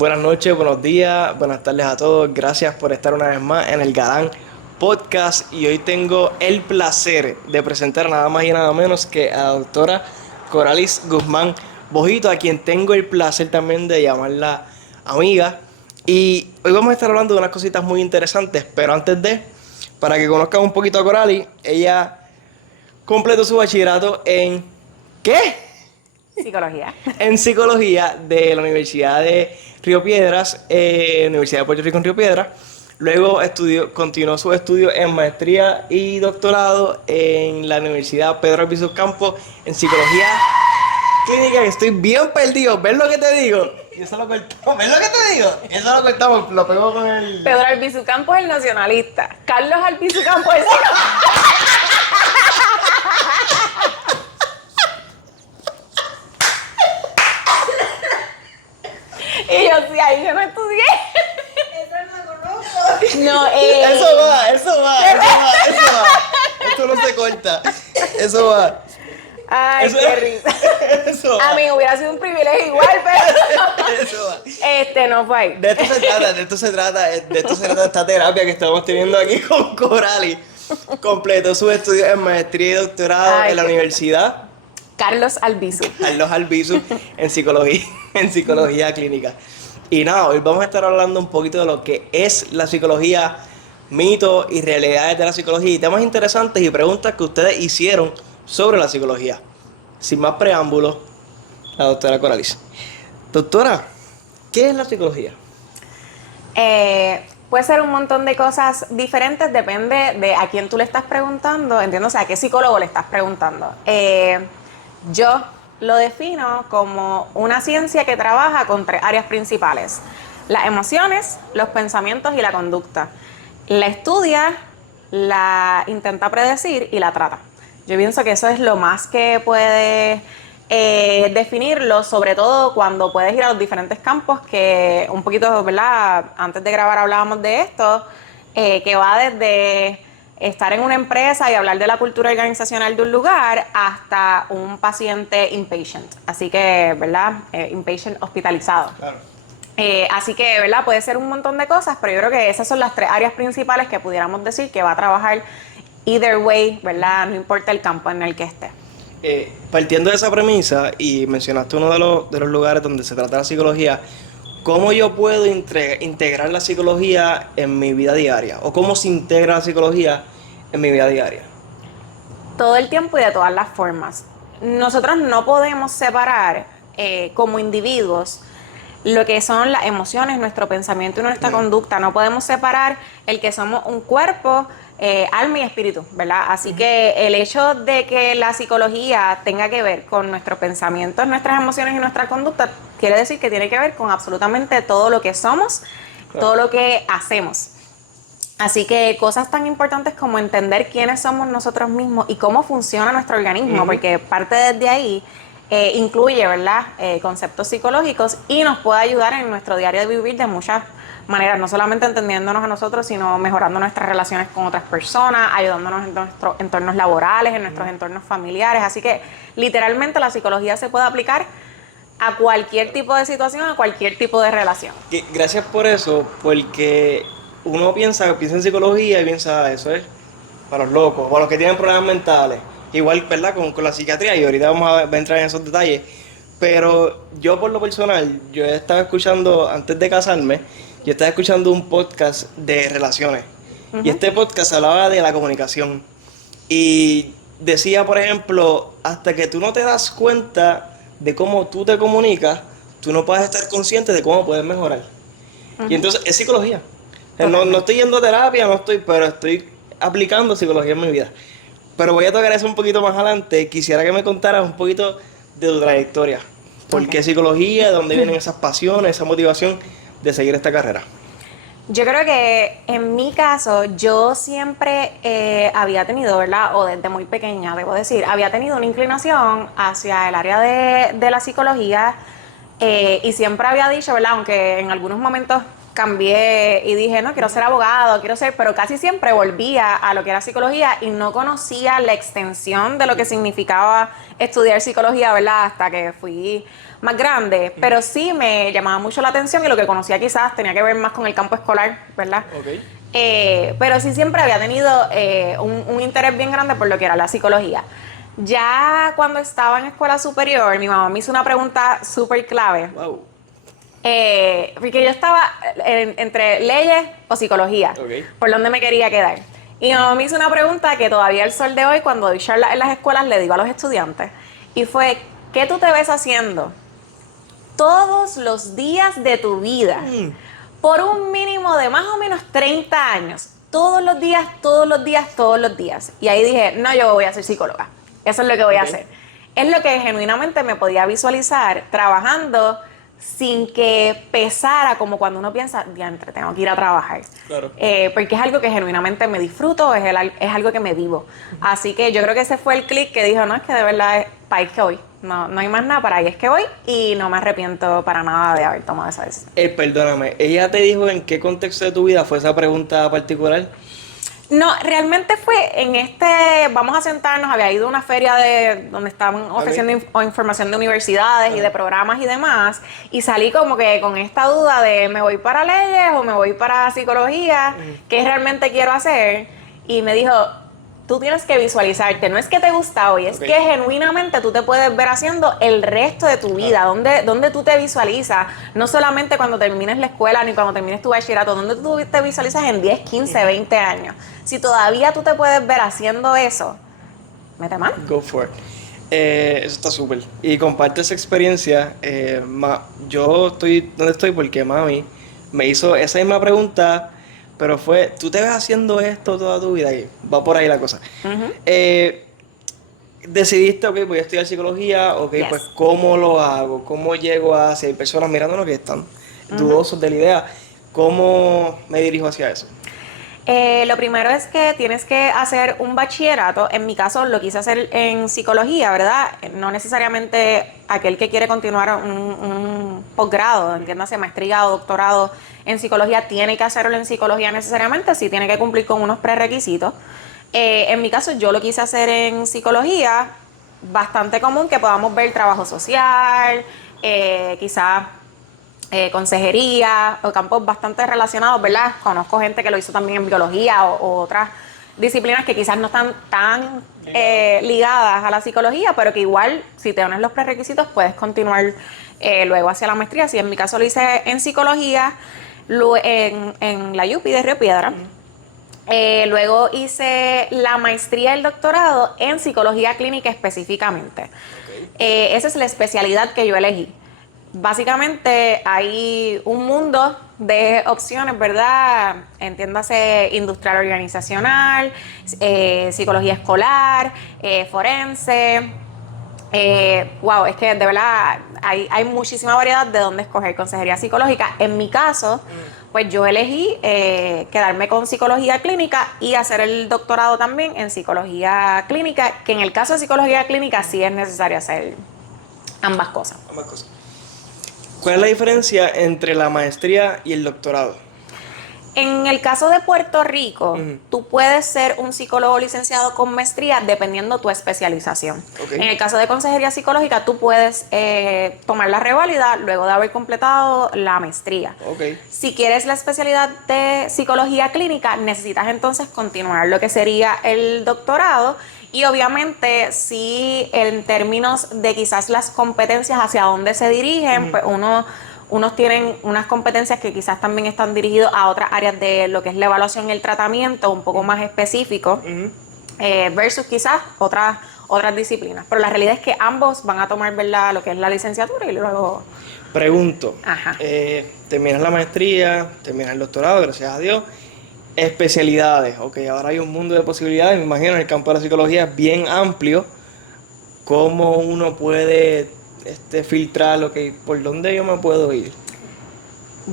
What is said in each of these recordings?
Buenas noches, buenos días, buenas tardes a todos. Gracias por estar una vez más en el Galán Podcast. Y hoy tengo el placer de presentar nada más y nada menos que a la doctora Coralis Guzmán Bojito, a quien tengo el placer también de llamarla amiga. Y hoy vamos a estar hablando de unas cositas muy interesantes, pero para que conozcan un poquito a Coralis, ella completó su bachillerato en... ¿Qué? Psicología. En psicología de la Universidad de Río Piedras, Universidad de Puerto Rico en Río Piedras. Luego continuó sus estudios en maestría y doctorado en la Universidad Pedro Albizu Campos en psicología clínica. Estoy bien perdido. ¿Ves lo que te digo? Y eso lo cortamos. ¿Ves lo que te digo? Eso lo cortamos. Lo pego con el... Pedro Albizu Campos es el nacionalista. Carlos Albizu Campos es Y yo, sí, ahí yo no estudié. No, Eso va. Esto no se corta. Eso va. Ay, Eso- qué risa. Eso va. A mí hubiera sido un privilegio igual, pero Eso va. no fue ahí. De esto se trata esta terapia que estamos teniendo aquí con Coralis. Completó sus estudios en maestría y doctorado Ay, en la qué Universidad Carlos Albizu. Carlos Albizu en psicología clínica. Y nada, hoy vamos a estar hablando un poquito de lo que es la psicología, mitos y realidades de la psicología y temas interesantes y preguntas que ustedes hicieron sobre la psicología. Sin más preámbulos, la doctora Coralis. Doctora, ¿qué es la psicología? Puede ser un montón de cosas diferentes, depende de a quién tú le estás preguntando, entiendo, o sea, a qué psicólogo le estás preguntando. Yo lo defino como una ciencia que trabaja con 3 áreas principales: las emociones, los pensamientos y la conducta. La estudia, la intenta predecir y la trata. Yo pienso que eso es lo más que puede definirlo, sobre todo cuando puedes ir a los diferentes campos, que un poquito, ¿verdad? Antes de grabar hablábamos de esto, que va desde estar en una empresa y hablar de la cultura organizacional de un lugar hasta un paciente inpatient. Así que, ¿verdad? Inpatient hospitalizado. Claro. Así que, ¿verdad? Puede ser un montón de cosas, pero yo creo que esas son las 3 áreas principales que pudiéramos decir que va a trabajar either way, ¿verdad? No importa el campo en el que esté. Partiendo de esa premisa, y mencionaste uno de los lugares donde se trata la psicología, ¿cómo yo puedo integrar la psicología en mi vida diaria? ¿O cómo se integra la psicología en mi vida diaria? Todo el tiempo y de todas las formas. Nosotros no podemos separar como individuos lo que son las emociones, nuestro pensamiento y nuestra conducta. No podemos separar el que somos un cuerpo, alma y espíritu, ¿verdad? Así que el hecho de que la psicología tenga que ver con nuestros pensamientos, nuestras emociones y nuestra conducta, quiere decir que tiene que ver con absolutamente todo lo que somos, todo lo que hacemos. Así que cosas tan importantes como entender quiénes somos nosotros mismos y cómo funciona nuestro organismo, porque parte desde ahí incluye, ¿verdad? Conceptos psicológicos y nos puede ayudar en nuestro diario de vivir de muchas maneras, no solamente entendiéndonos a nosotros, sino mejorando nuestras relaciones con otras personas, ayudándonos en nuestros entornos laborales, en nuestros entornos familiares. Así que literalmente la psicología se puede aplicar a cualquier tipo de situación, a cualquier tipo de relación. Gracias por eso, porque uno piensa en psicología y piensa, eso es para los locos, para los que tienen problemas mentales. Igual, ¿verdad? Con la psiquiatría, y ahorita vamos a entrar en esos detalles. Pero yo por lo personal, yo estaba escuchando, antes de casarme, yo estaba escuchando un podcast de relaciones. Y este podcast hablaba de la comunicación. Y decía, por ejemplo, hasta que tú no te das cuenta de cómo tú te comunicas, tú no puedes estar consciente de cómo puedes mejorar. Y entonces es psicología. No estoy yendo a terapia, pero estoy aplicando psicología en mi vida. Pero voy a tocar eso un poquito más adelante. Quisiera que me contaras un poquito de tu trayectoria. ¿Por qué psicología? ¿De dónde vienen esas pasiones, esa motivación de seguir esta carrera? Yo creo que en mi caso, yo siempre había tenido, ¿verdad? O desde muy pequeña, debo decir, había tenido una inclinación hacia el área de la psicología y siempre había dicho, ¿verdad? Aunque en algunos momentos cambié y dije, no, quiero ser abogado, quiero ser, pero casi siempre volvía a lo que era psicología y no conocía la extensión de lo que significaba estudiar psicología, ¿verdad? Hasta que fui más grande, pero sí me llamaba mucho la atención y lo que conocía quizás tenía que ver más con el campo escolar, ¿verdad? Ok. Pero sí siempre había tenido un interés bien grande por lo que era la psicología. Ya cuando estaba en escuela superior, mi mamá me hizo una pregunta súper clave. Wow. Porque yo estaba entre leyes o psicología, Ok. por donde me quería quedar. Y mi mamá me hizo una pregunta que todavía al sol de hoy, cuando doy charlas en las escuelas, le digo a los estudiantes. Y fue, ¿qué tú te ves haciendo todos los días de tu vida por un mínimo de más o menos 30 años? Todos los días, todos los días, todos los días. Y ahí dije, no, yo voy a ser psicóloga. Eso es lo que voy a hacer. Es lo que genuinamente me podía visualizar trabajando sin que pesara como cuando uno piensa, diantre, tengo que ir a trabajar. Claro. Porque es algo que genuinamente me disfruto, es algo que me vivo. Así que yo creo que ese fue el clic que dijo, no, es que de verdad es para ahí es que voy. No, no hay más nada, para ahí es que voy y no me arrepiento para nada de haber tomado esa decisión. Perdóname, ¿ella te dijo en qué contexto de tu vida fue esa pregunta particular? No, realmente fue en vamos a sentarnos, había ido a una feria donde estaban ofreciendo información de universidades y de programas y demás, y salí como que con esta duda de me voy para leyes o me voy para psicología, ¿qué realmente quiero hacer? Y me dijo, tú tienes que visualizarte, no es que te gusta hoy, es que genuinamente tú te puedes ver haciendo el resto de tu vida, donde tú te visualizas, no solamente cuando termines la escuela ni cuando termines tu bachillerato, donde tú te visualizas en 10, 15, 20 años. Si todavía tú te puedes ver haciendo eso, mete mano. Go for it. Eso está súper. Y comparte esa experiencia. Yo estoy donde estoy porque mami me hizo esa misma pregunta, pero fue, ¿tú te ves haciendo esto toda tu vida? Y va por ahí la cosa. Decidiste, ok, voy a estudiar psicología, ok, Yes. pues ¿cómo lo hago? ¿Cómo llego a, si hay personas mirándonos que están dudosos de la idea, ¿cómo me dirijo hacia eso? Lo primero es que tienes que hacer un bachillerato. En mi caso lo quise hacer en psicología, ¿verdad? No necesariamente aquel que quiere continuar un posgrado, entiéndase, maestría o doctorado en psicología, tiene que hacerlo en psicología necesariamente, sí tiene que cumplir con unos prerequisitos. En mi caso yo lo quise hacer en psicología, bastante común que podamos ver trabajo social, quizás consejería o campos bastante relacionados, ¿verdad? Conozco gente que lo hizo también en biología o otras disciplinas que quizás no están tan ligadas a la psicología, pero que igual, si te unes los prerequisitos, puedes continuar luego hacia la maestría. Si en mi caso lo hice en psicología, en la UPI de Río Piedra. Luego hice la maestría y el doctorado en psicología clínica específicamente. Esa es la especialidad que yo elegí. Básicamente hay un mundo de opciones, ¿verdad? Entiéndase industrial organizacional, psicología escolar, forense. Wow, es que de verdad hay muchísima variedad de dónde escoger consejería psicológica. En mi caso, pues yo elegí quedarme con psicología clínica y hacer el doctorado también en psicología clínica, que en el caso de psicología clínica sí es necesario hacer ambas cosas. Ambas cosas. ¿Cuál es la diferencia entre la maestría y el doctorado? En el caso de Puerto Rico, tú puedes ser un psicólogo licenciado con maestría dependiendo tu especialización. En el caso de consejería psicológica, tú puedes tomar la reválida luego de haber completado la maestría. Si quieres la especialidad de psicología clínica, necesitas entonces continuar lo que sería el doctorado. Y obviamente, sí, en términos de quizás las competencias hacia dónde se dirigen, pues unos tienen unas competencias que quizás también están dirigidos a otras áreas de lo que es la evaluación y el tratamiento, un poco más específico, versus quizás otras disciplinas. Pero la realidad es que ambos van a tomar, ¿verdad?, lo que es la licenciatura y luego... Pregunto, terminas la maestría, terminas el doctorado, gracias a Dios. Especialidades, ahora hay un mundo de posibilidades, me imagino, en el campo de la psicología es bien amplio. ¿Cómo uno puede filtrar por dónde yo me puedo ir?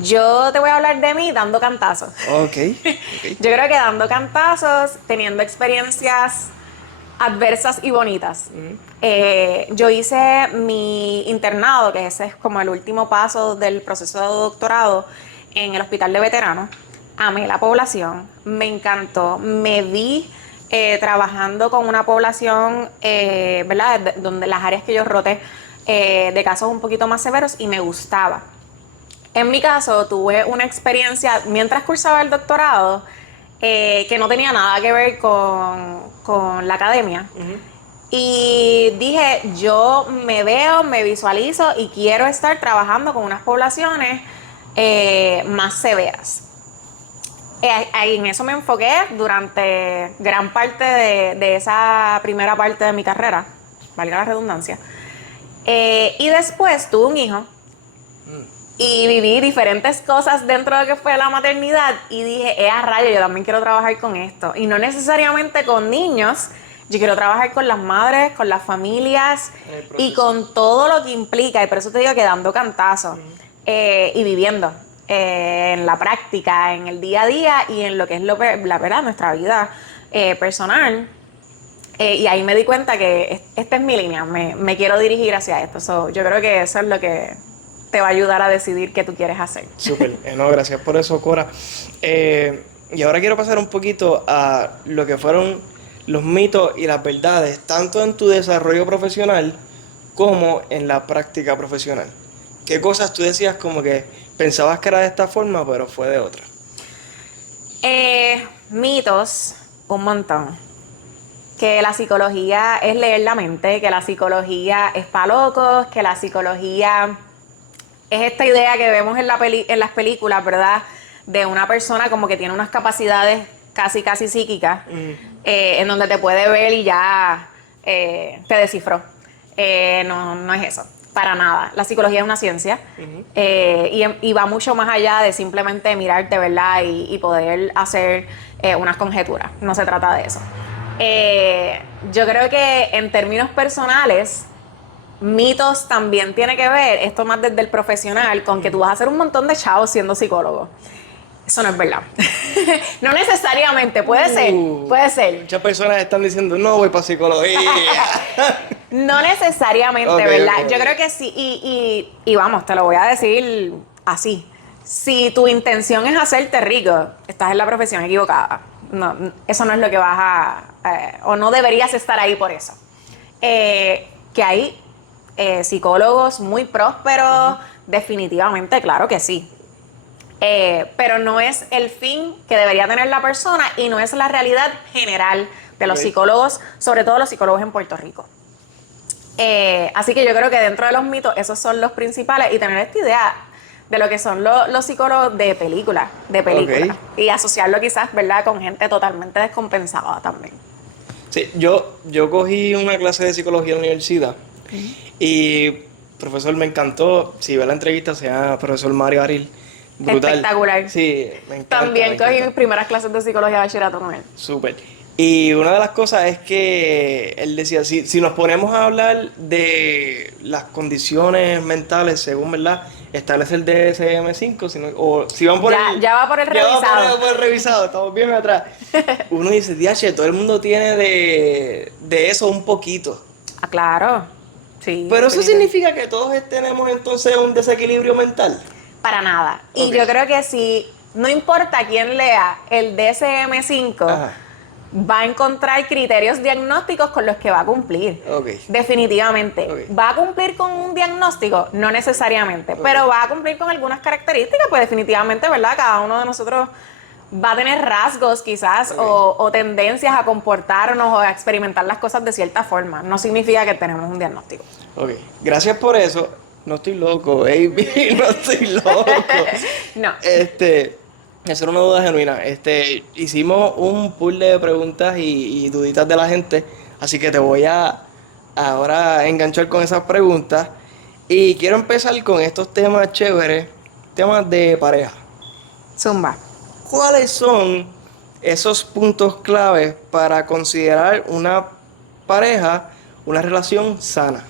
Yo te voy a hablar de mí dando cantazos. Yo creo que dando cantazos, teniendo experiencias adversas y bonitas. Yo hice mi internado, que ese es como el último paso del proceso de doctorado, en el hospital de veteranos. Amé la población, me encantó, me vi trabajando con una población, ¿verdad? Donde las áreas que yo roté de casos un poquito más severos y me gustaba. En mi caso, tuve una experiencia mientras cursaba el doctorado que no tenía nada que ver con la academia. Y dije, yo me veo, me visualizo y quiero estar trabajando con unas poblaciones más severas. En eso me enfoqué durante gran parte de esa primera parte de mi carrera, valga la redundancia. Y después tuve un hijo y viví diferentes cosas dentro de lo que fue la maternidad y dije, a rayo, yo también quiero trabajar con esto. Y no necesariamente con niños, yo quiero trabajar con las madres, con las familias y con todo lo que implica. Y por eso te digo que dando cantazos y viviendo en la práctica, en el día a día y en lo que es la verdad, nuestra vida personal. Y ahí me di cuenta que esta es mi línea, me quiero dirigir hacia esto. So, yo creo que eso es lo que te va a ayudar a decidir qué tú quieres hacer. Súper, no, gracias por eso, Cora. Y ahora quiero pasar un poquito a lo que fueron los mitos y las verdades, tanto en tu desarrollo profesional como en la práctica profesional. ¿Qué cosas tú decías como que pensabas que era de esta forma, pero fue de otra? Mitos, un montón. Que la psicología es leer la mente, que la psicología es para locos, que la psicología es esta idea que vemos en las películas, ¿verdad? De una persona como que tiene unas capacidades casi psíquicas, en donde te puede ver y ya te descifró. No es eso, para nada. La psicología es una ciencia y va mucho más allá de simplemente mirarte, ¿verdad? Y poder hacer unas conjeturas. No se trata de eso. Yo creo que en términos personales, mitos también tiene que ver, esto más desde el profesional, con que tú vas a hacer un montón de chavos siendo psicólogo. Eso no es verdad. No necesariamente, puede ser. Muchas personas están diciendo, no voy para psicología. No necesariamente, Ok, ¿verdad? ok. Yo creo que sí, y vamos, te lo voy a decir así. Si tu intención es hacerte rico, estás en la profesión equivocada. No, eso no es lo que vas o no deberías estar ahí por eso. Que hay psicólogos muy prósperos, definitivamente, claro que sí. Pero no es el fin que debería tener la persona y no es la realidad general de los psicólogos, sobre todo los psicólogos en Puerto Rico. Así que yo creo que dentro de los mitos esos son los principales y tener esta idea de lo que son los psicólogos de película. Y asociarlo quizás, ¿verdad?, con gente totalmente descompensada también. Sí, yo cogí una clase de psicología en la universidad y profesor me encantó. Si ve la entrevista, se llama profesor Mario Aril. Brutal. Espectacular. Sí, me encanta. También cogí mis primeras clases de psicología de bachillerato con él. Súper. Y una de las cosas es que él decía, si nos ponemos a hablar de las condiciones mentales, según, ¿verdad?, establece el DSM-5, o si van por ya va por el revisado. Ya va por el revisado, estamos bien atrás. Uno dice, diache, todo el mundo tiene de eso un poquito. Ah, claro. Sí. Pero eso significa que todos tenemos entonces un desequilibrio mental. Para nada. Y Ok. yo creo que si, no importa quién lea el DSM-5, Ajá. va a encontrar criterios diagnósticos con los que va a cumplir. Ok. Definitivamente. Ok. ¿Va a cumplir con un diagnóstico? No necesariamente. Ok. Pero va a cumplir con algunas características, pues definitivamente, ¿verdad? Cada uno de nosotros va a tener rasgos quizás Ok. o tendencias a comportarnos o a experimentar las cosas de cierta forma. No significa que tenemos un diagnóstico. Ok. Gracias por eso. No estoy loco, baby. No estoy loco. No. Esa era una duda genuina. Hicimos un pool de preguntas y duditas de la gente, así que te voy a ahora enganchar con esas preguntas. Y quiero empezar con estos temas chéveres, temas de pareja. Zumba. ¿Cuáles son esos puntos claves para considerar una pareja, una relación sana?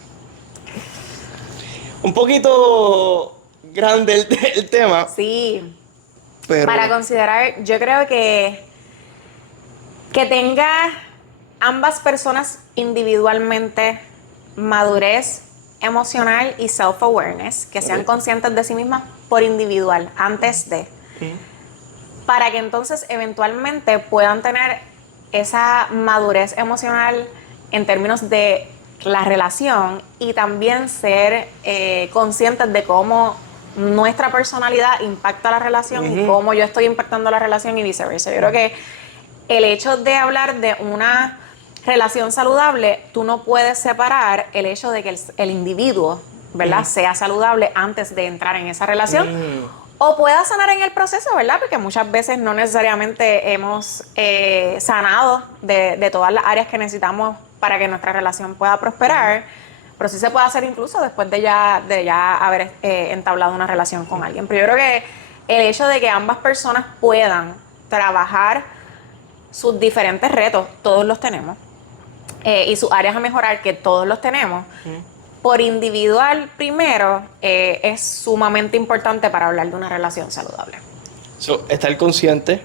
Un poquito grande el tema, Sí. pero... Para considerar, yo creo que tenga ambas personas individualmente madurez emocional y self-awareness, que sean Ok. conscientes de sí mismas por individual, antes de, para que entonces eventualmente puedan tener esa madurez emocional en términos de la relación y también ser conscientes de cómo nuestra personalidad impacta la relación y cómo yo estoy impactando la relación y viceversa. Yo creo que el hecho de hablar de una relación saludable, tú no puedes separar el hecho de que el individuo, ¿verdad?, sea saludable antes de entrar en esa relación. O pueda sanar en el proceso, ¿verdad? Porque muchas veces no necesariamente hemos sanado de todas las áreas que necesitamos para que nuestra relación pueda prosperar, pero sí se puede hacer incluso después de ya haber entablado una relación con alguien. Pero yo creo que el hecho de que ambas personas puedan trabajar sus diferentes retos, todos los tenemos, y sus áreas a mejorar, que todos los tenemos, por individual primero, es sumamente importante para hablar de una relación saludable. Estar consciente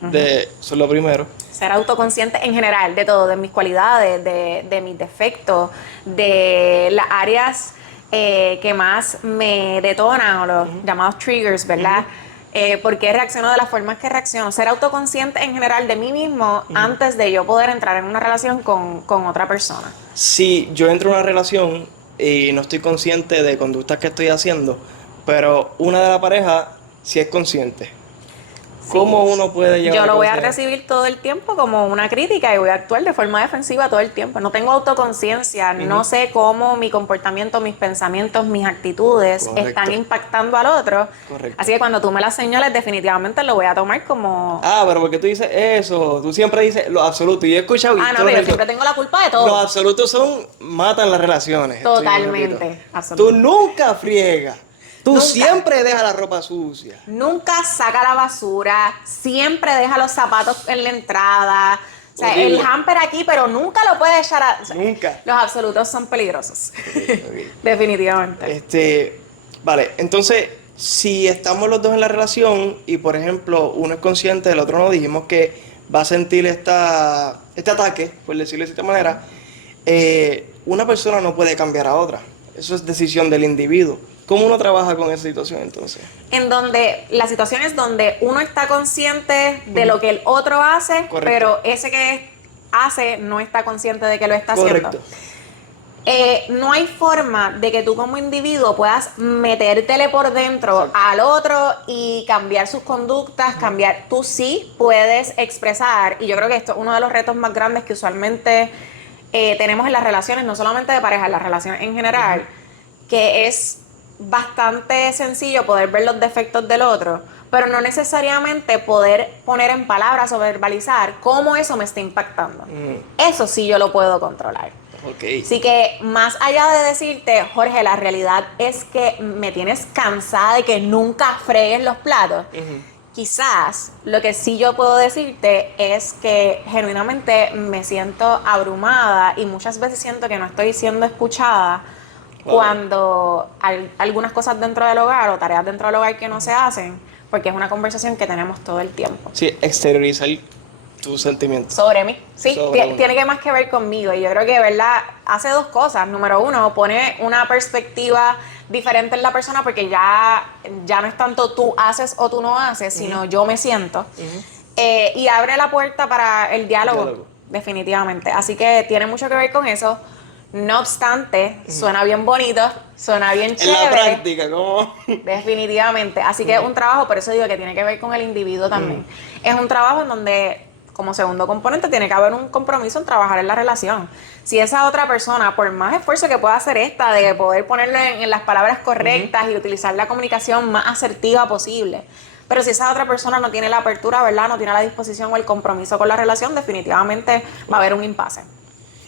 de eso es lo primero. Ser autoconsciente en general de todo, de mis cualidades, de mis defectos, de las áreas que más me detonan, o los llamados triggers, ¿verdad? ¿Por qué reacciono de las formas que reacciono? Ser autoconsciente en general de mí mismo antes de yo poder entrar en una relación con otra persona. Si yo entro en una relación y no estoy consciente de conductas que estoy haciendo, pero una de la pareja sí es consciente, ¿cómo uno puede llevar? Yo lo voy a recibir todo el tiempo como una crítica y voy a actuar de forma defensiva todo el tiempo. No tengo autoconciencia, no sé cómo mi comportamiento, mis pensamientos, mis actitudes están impactando al otro. Correcto. Así que cuando tú me las señales, definitivamente lo voy a tomar como... Pero porque tú dices eso, tú siempre dices lo absoluto. Y yo he escuchado... no, yo siempre tengo la culpa de todo. Los absolutos matan las relaciones. Totalmente. Tú nunca friegas. Tú siempre dejas la ropa sucia. Nunca saca la basura, siempre deja los zapatos en la entrada. O sea, el hamper aquí, pero nunca lo puede echar a... Nunca. Los absolutos son peligrosos. Definitivamente. Vale, entonces, si estamos los dos en la relación y, por ejemplo, uno es consciente del otro no, dijimos que va a sentir este ataque, por decirlo de cierta manera, una persona no puede cambiar a otra. Eso es decisión del individuo. ¿Cómo uno trabaja con esa situación entonces? En donde la situación es donde uno está consciente de lo que el otro hace, pero ese que hace no está consciente de que lo está haciendo. No hay forma de que tú como individuo puedas metértele por dentro al otro y cambiar sus conductas, cambiar. Tú sí puedes expresar, y yo creo que esto es uno de los retos más grandes que usualmente tenemos en las relaciones, no solamente de pareja, en las relaciones en general, que es bastante sencillo poder ver los defectos del otro, pero no necesariamente poder poner en palabras o verbalizar cómo eso me está impactando. Eso sí yo lo puedo controlar. Así que más allá de decirte, Jorge, la realidad es que me tienes cansada de que nunca fregues los platos, quizás lo que sí yo puedo decirte es que genuinamente me siento abrumada y muchas veces siento que no estoy siendo escuchada cuando hay algunas cosas dentro del hogar o tareas dentro del hogar que no se hacen, porque es una conversación que tenemos todo el tiempo. Sí, exteriorizar tus sentimientos. Sobre mí. Sí, tiene que más que ver conmigo. Y yo creo que, ¿verdad? Hace dos cosas. Número uno, pone una perspectiva diferente en la persona porque ya no es tanto tú haces o tú no haces, sino yo me siento. Y abre la puerta para el diálogo, definitivamente. Así que tiene mucho que ver con eso. No obstante, suena bien bonito, suena bien chévere. En la práctica, ¿cómo? Definitivamente. Así que es un trabajo, por eso digo que tiene que ver con el individuo también. Es un trabajo en donde, como segundo componente, tiene que haber un compromiso en trabajar en la relación. Si esa otra persona, por más esfuerzo que pueda hacer esta, de poder ponerlo en las palabras correctas y utilizar la comunicación más asertiva posible, pero si esa otra persona no tiene la apertura, ¿verdad? No tiene la disposición o el compromiso con la relación, definitivamente va a haber un impasse.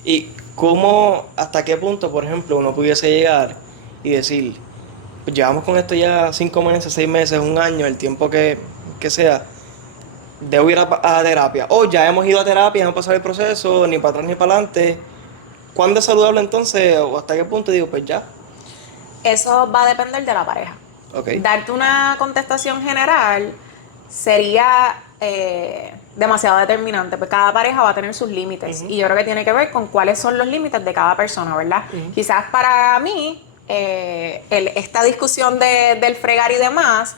¿Y cómo, hasta qué punto, por ejemplo, uno pudiese llegar y decir, pues llevamos con esto ya 5 meses, 6 meses, 1 año, el tiempo que sea, debo ir a terapia? O ya hemos ido a terapia, hemos pasado el proceso, ni para atrás ni para adelante. ¿Cuándo es saludable entonces? ¿O hasta qué punto digo, pues ya? Eso va a depender de la pareja. Darte una contestación general sería demasiado determinante, pues cada pareja va a tener sus límites y yo creo que tiene que ver con cuáles son los límites de cada persona, ¿verdad? Quizás para mí esta discusión del fregar y demás,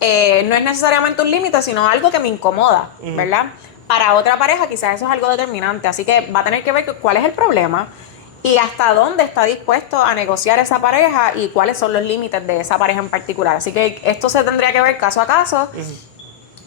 no es necesariamente un límite, sino algo que me incomoda, ¿verdad? Para otra pareja quizás eso es algo determinante, así que va a tener que ver cuál es el problema y hasta dónde está dispuesto a negociar esa pareja y cuáles son los límites de esa pareja en particular. Así que esto se tendría que ver caso a caso.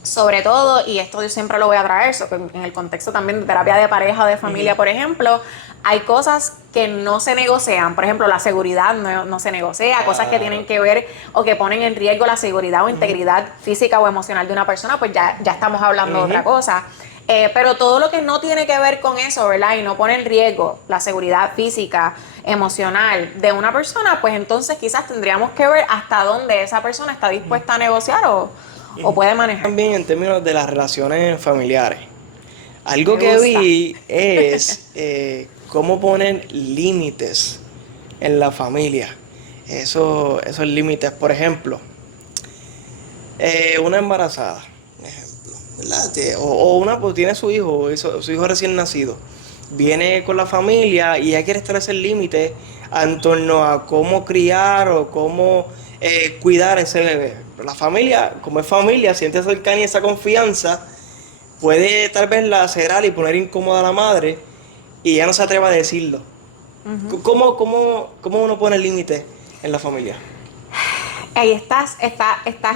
Sobre todo, y esto yo siempre lo voy a traer, en el contexto también de terapia de pareja o de familia, por ejemplo, hay cosas que no se negocian. Por ejemplo, la seguridad no se negocia, cosas que tienen que ver o que ponen en riesgo la seguridad o integridad física o emocional de una persona, pues ya estamos hablando de otra cosa. Pero todo lo que no tiene que ver con eso, ¿verdad? Y no pone en riesgo la seguridad física, emocional de una persona, pues entonces quizás tendríamos que ver hasta dónde esa persona está dispuesta a negociar o puede manejar. También en términos de las relaciones familiares. Algo Me que gusta. vi es cómo poner límites en la familia. Esos límites, por ejemplo, una embarazada, ejemplo, ¿verdad? O una pues tiene su hijo recién nacido. Viene con la familia y ella quiere establecer límites en torno a cómo criar o cómo cuidar a ese bebé. La familia, como es familia, siente cercanía y esa confianza, puede tal vez lacerar y poner incómoda a la madre y ella no se atreve a decirlo. ¿Cómo uno pone límites en la familia? Ahí estás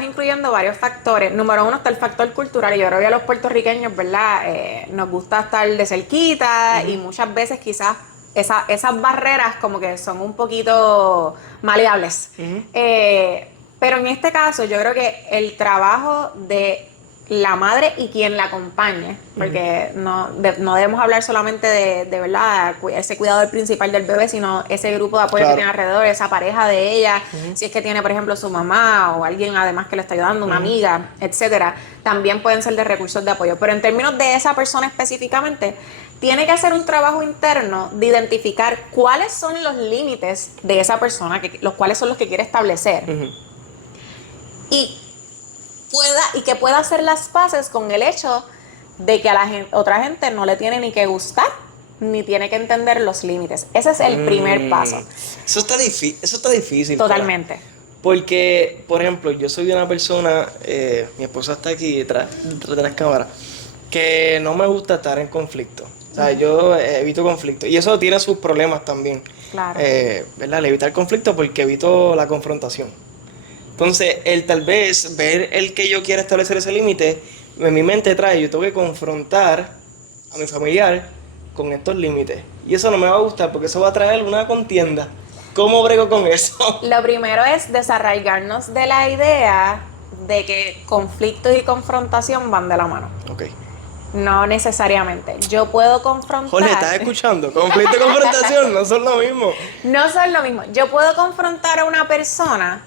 incluyendo varios factores. Número uno está el factor cultural, y yo creo que a los puertorriqueños, ¿verdad? Nos gusta estar de cerquita y muchas veces quizás esas barreras como que son un poquito maleables. Pero en este caso yo creo que el trabajo de la madre y quien la acompañe, porque no debemos hablar solamente de verdad ese cuidador principal del bebé, sino ese grupo de apoyo que tiene alrededor, esa pareja de ella, si es que tiene por ejemplo su mamá o alguien además que le está ayudando, una amiga, etcétera, también pueden ser de recursos de apoyo. Pero en términos de esa persona específicamente, tiene que hacer un trabajo interno de identificar cuáles son los límites de esa persona, los cuáles son los que quiere establecer. Y que pueda hacer las paces con el hecho de que a la otra gente no le tiene ni que gustar ni tiene que entender los límites. Ese es el primer paso. Eso está difícil. Totalmente. Porque, por ejemplo, yo soy una persona, mi esposa está aquí detrás de las cámaras, que no me gusta estar en conflicto. O sea, yo evito conflicto. Y eso tiene sus problemas también. Claro. ¿Verdad? El evitar conflicto porque evito la confrontación. Entonces, el tal vez ver el que yo quiera establecer ese límite, en mi mente trae, yo tengo que confrontar a mi familiar con estos límites. Y eso no me va a gustar porque eso va a traer una contienda. ¿Cómo brego con eso? Lo primero es desarraigarnos de la idea de que conflictos y confrontación van de la mano. Ok. No necesariamente. Yo puedo confrontar. Jorge, ¿estás escuchando? Conflicto y confrontación no son lo mismo. No son lo mismo. Yo puedo confrontar a una persona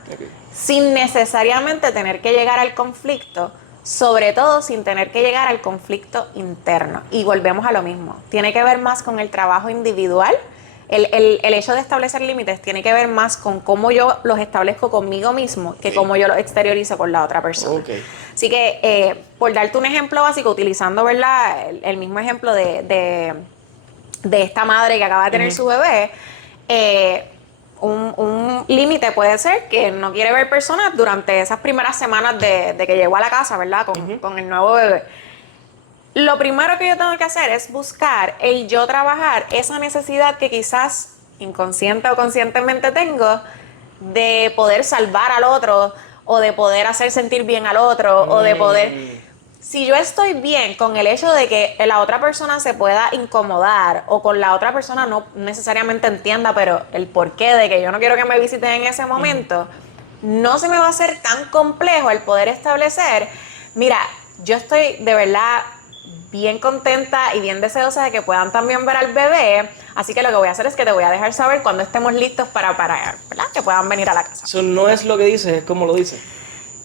sin necesariamente tener que llegar al conflicto, sobre todo sin tener que llegar al conflicto interno. Y volvemos a lo mismo. Tiene que ver más con el trabajo individual. El hecho de establecer límites tiene que ver más con cómo yo los establezco conmigo mismo que cómo yo los exteriorizo con la otra persona. Así que, por darte un ejemplo básico, utilizando, ¿verdad?, el mismo ejemplo de esta madre que acaba de tener su bebé, un límite puede ser que no quiere ver personas durante esas primeras semanas de que llegó a la casa, ¿verdad?, con el nuevo bebé. Lo primero que yo tengo que hacer es buscar el yo trabajar esa necesidad que quizás inconsciente o conscientemente tengo de poder salvar al otro o de poder hacer sentir bien al otro o de poder... Si yo estoy bien con el hecho de que la otra persona se pueda incomodar o con la otra persona no necesariamente entienda, pero el porqué de que yo no quiero que me visiten en ese momento, no se me va a hacer tan complejo el poder establecer, mira, yo estoy de verdad bien contenta y bien deseosa de que puedan también ver al bebé, así que lo que voy a hacer es que te voy a dejar saber cuando estemos listos para ¿verdad?, que puedan venir a la casa. Eso no es lo que dices, es como lo dices.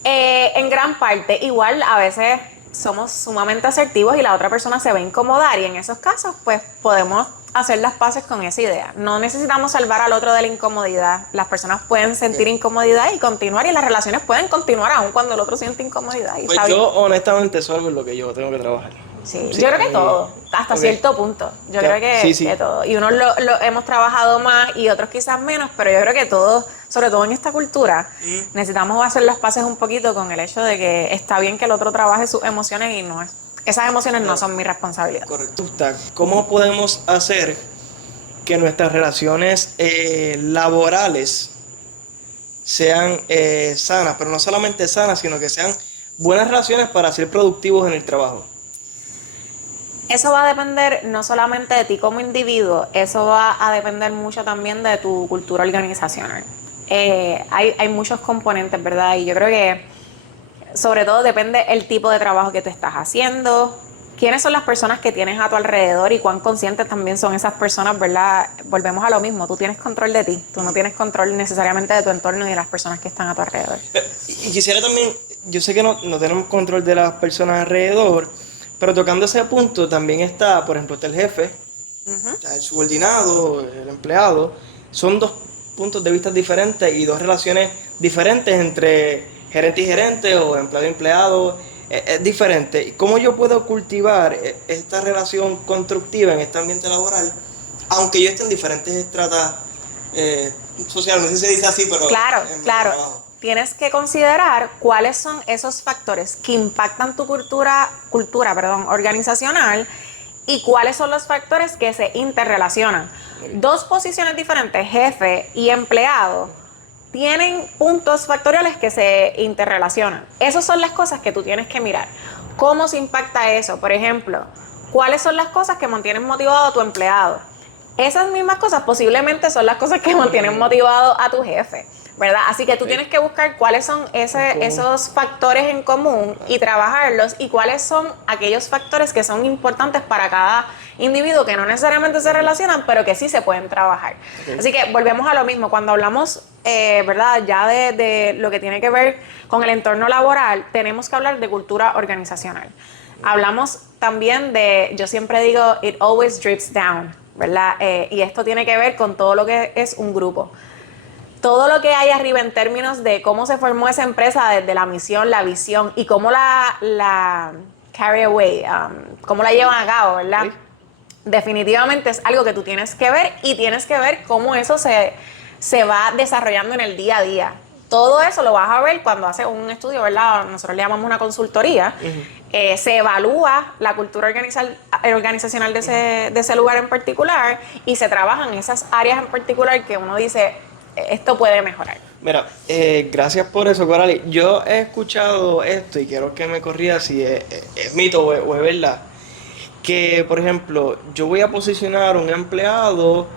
En gran parte, igual a veces somos sumamente asertivos y la otra persona se va a incomodar y en esos casos pues podemos hacer las paces con esa idea. No necesitamos salvar al otro de la incomodidad. Las personas pueden sentir incomodidad y continuar y las relaciones pueden continuar aun cuando el otro siente incomodidad. Y Pues yo honestamente eso es algo en lo que yo tengo que trabajar. Sí, Sí, yo creo que todo, hasta ok. cierto punto. Yo Ya, creo que, sí, sí. que todo. Y unos lo hemos trabajado más y otros quizás menos, pero yo creo que todos, sobre todo en esta cultura, necesitamos hacer las paces un poquito con el hecho de que está bien que el otro trabaje sus emociones y no es. Esas emociones no Claro. son mi responsabilidad. Correcto. ¿Cómo podemos hacer que nuestras relaciones laborales sean sanas, pero no solamente sanas, sino que sean buenas relaciones para ser productivos en el trabajo? Eso va a depender no solamente de ti como individuo, eso va a depender mucho también de tu cultura organizacional. Hay muchos componentes, ¿verdad? Y yo creo que sobre todo depende el tipo de trabajo que tú estás haciendo, quiénes son las personas que tienes a tu alrededor y cuán conscientes también son esas personas, ¿verdad? Volvemos a lo mismo, tú tienes control de ti, tú no tienes control necesariamente de tu entorno y de las personas que están a tu alrededor. Y quisiera también, yo sé que no tenemos control de las personas alrededor, pero tocando ese punto también está, por ejemplo, está el jefe, está el subordinado, el empleado. Son dos puntos de vista diferentes y dos relaciones diferentes entre gerente y gerente o empleado y empleado. Es diferente. ¿Y cómo yo puedo cultivar esta relación constructiva en este ambiente laboral, aunque yo esté en diferentes estratas sociales? No sé si se dice así, pero Claro, en mi claro. trabajo. Tienes que considerar cuáles son esos factores que impactan tu cultura, organizacional y cuáles son los factores que se interrelacionan. Dos posiciones diferentes, jefe y empleado, tienen puntos factoriales que se interrelacionan. Esas son las cosas que tú tienes que mirar. ¿Cómo se impacta eso? Por ejemplo, ¿cuáles son las cosas que mantienen motivado a tu empleado? Esas mismas cosas posiblemente son las cosas que mantienen motivado a tu jefe, ¿verdad? Así que tú tienes que buscar cuáles son esos factores en común y trabajarlos y cuáles son aquellos factores que son importantes para cada individuo que no necesariamente se relacionan, pero que sí se pueden trabajar. Okay. Así que volvemos a lo mismo. Cuando hablamos, ¿verdad? Ya de lo que tiene que ver con el entorno laboral, tenemos que hablar de cultura organizacional. Hablamos también yo siempre digo, it always drips down, ¿verdad? Y esto tiene que ver con todo lo que es un grupo. Todo lo que hay arriba en términos de cómo se formó esa empresa desde la misión, la visión y cómo la carry away, cómo la llevan a cabo, ¿verdad? Sí. Definitivamente es algo que tú tienes que ver y tienes que ver cómo eso se va desarrollando en el día a día. Todo eso lo vas a ver cuando haces un estudio, ¿verdad? Nosotros le llamamos una consultoría. Se evalúa la cultura organizacional de ese lugar en particular y se trabajan esas áreas en particular que uno dice, esto puede mejorar. Mira, gracias por eso, Corali. Yo he escuchado esto y quiero que me corrija si es mito o es verdad. Que, por ejemplo, yo voy a posicionar un empleado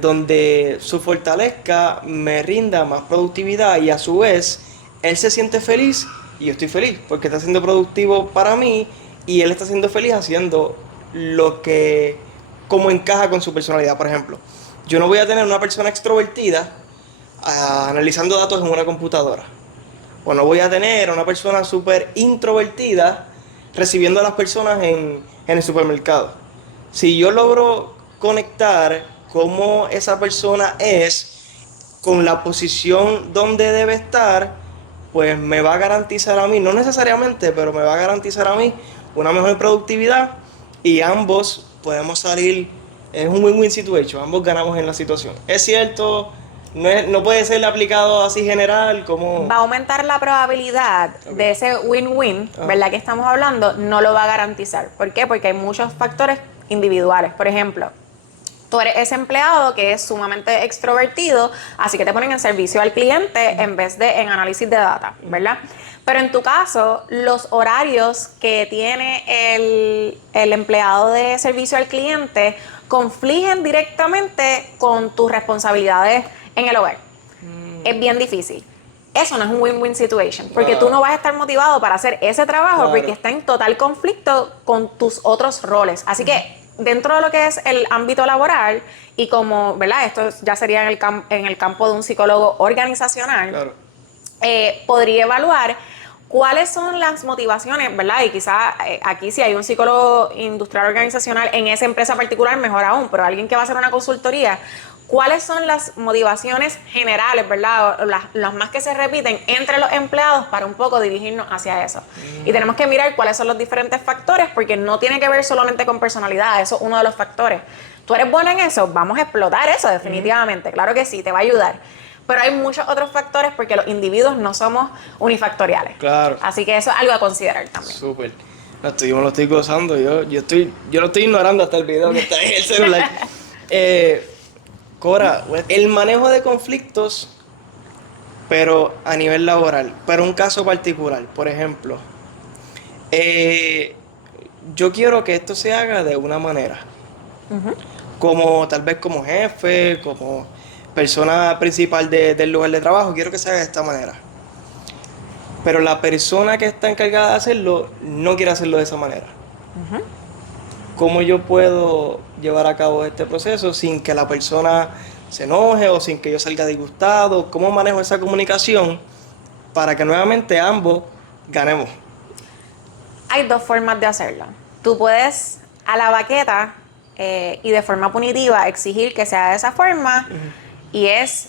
donde su fortaleza me rinda más productividad y a su vez él se siente feliz y yo estoy feliz porque está siendo productivo para mí y él está siendo feliz haciendo lo que como encaja con su personalidad. Por ejemplo, yo no voy a tener una persona extrovertida analizando datos en una computadora. O no voy a tener a una persona súper introvertida recibiendo a las personas en el supermercado. Si yo logro conectar cómo esa persona es con la posición donde debe estar, pues me va a garantizar a mí, no necesariamente, pero me va a garantizar a mí una mejor productividad y ambos podemos salir, es un win-win situation, ambos ganamos en la situación. Es cierto, no puede ser aplicado así general como... Va a aumentar la probabilidad de ese win-win, ¿verdad? Que estamos hablando, no lo va a garantizar. ¿Por qué? Porque hay muchos factores individuales. Por ejemplo, tú eres ese empleado que es sumamente extrovertido, así que te ponen en servicio al cliente en vez de en análisis de data, ¿verdad? Pero en tu caso, los horarios que tiene el empleado de servicio al cliente confligen directamente con tus responsabilidades en el hogar. Es bien difícil. Eso no es un win-win situation, porque tú no vas a estar motivado para hacer ese trabajo porque está en total conflicto con tus otros roles. Así que dentro de lo que es el ámbito laboral y como, ¿verdad? Esto ya sería en el campo de un psicólogo organizacional, podría evaluar ¿Cuáles son las motivaciones, verdad? Y quizás aquí si hay un psicólogo industrial organizacional en esa empresa particular, mejor aún, pero alguien que va a hacer una consultoría, ¿cuáles son las motivaciones generales, verdad? O las más que se repiten entre los empleados para un poco dirigirnos hacia eso. Y tenemos que mirar cuáles son los diferentes factores, porque no tiene que ver solamente con personalidad, eso es uno de los factores. ¿Tú eres buena en eso? Vamos a explotar eso definitivamente, claro que sí, te va a ayudar. Pero hay muchos otros factores porque los individuos no somos unifactoriales. Claro. Así que eso es algo a considerar también. Súper. Me lo estoy gozando. Yo lo estoy ignorando hasta el video que está en el celular. Cora, el manejo de conflictos, pero a nivel laboral. Pero un caso particular, por ejemplo. Yo quiero que esto se haga de una manera. Como tal vez como jefe, como persona principal del lugar de trabajo, quiero que se haga de esta manera. Pero la persona que está encargada de hacerlo no quiere hacerlo de esa manera. ¿Cómo yo puedo llevar a cabo este proceso sin que la persona se enoje o sin que yo salga disgustado? ¿Cómo manejo esa comunicación para que nuevamente ambos ganemos? Hay dos formas de hacerlo. Tú puedes a la baqueta y de forma punitiva exigir que sea de esa forma y es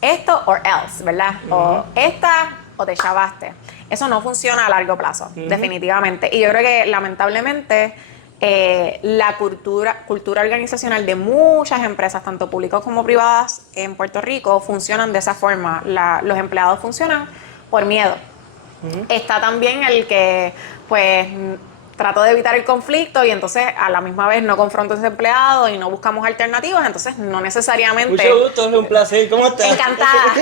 esto or else, ¿verdad? O esta o te chavaste. Eso no funciona a largo plazo, definitivamente. Y yo creo que lamentablemente la cultura organizacional de muchas empresas, tanto públicas como privadas en Puerto Rico, funcionan de esa forma. Los empleados funcionan por miedo. Está también el que, pues, trato de evitar el conflicto y entonces a la misma vez no confronto a ese empleado y no buscamos alternativas, entonces no necesariamente... Mucho gusto, es un placer. ¿Cómo estás? Encantada.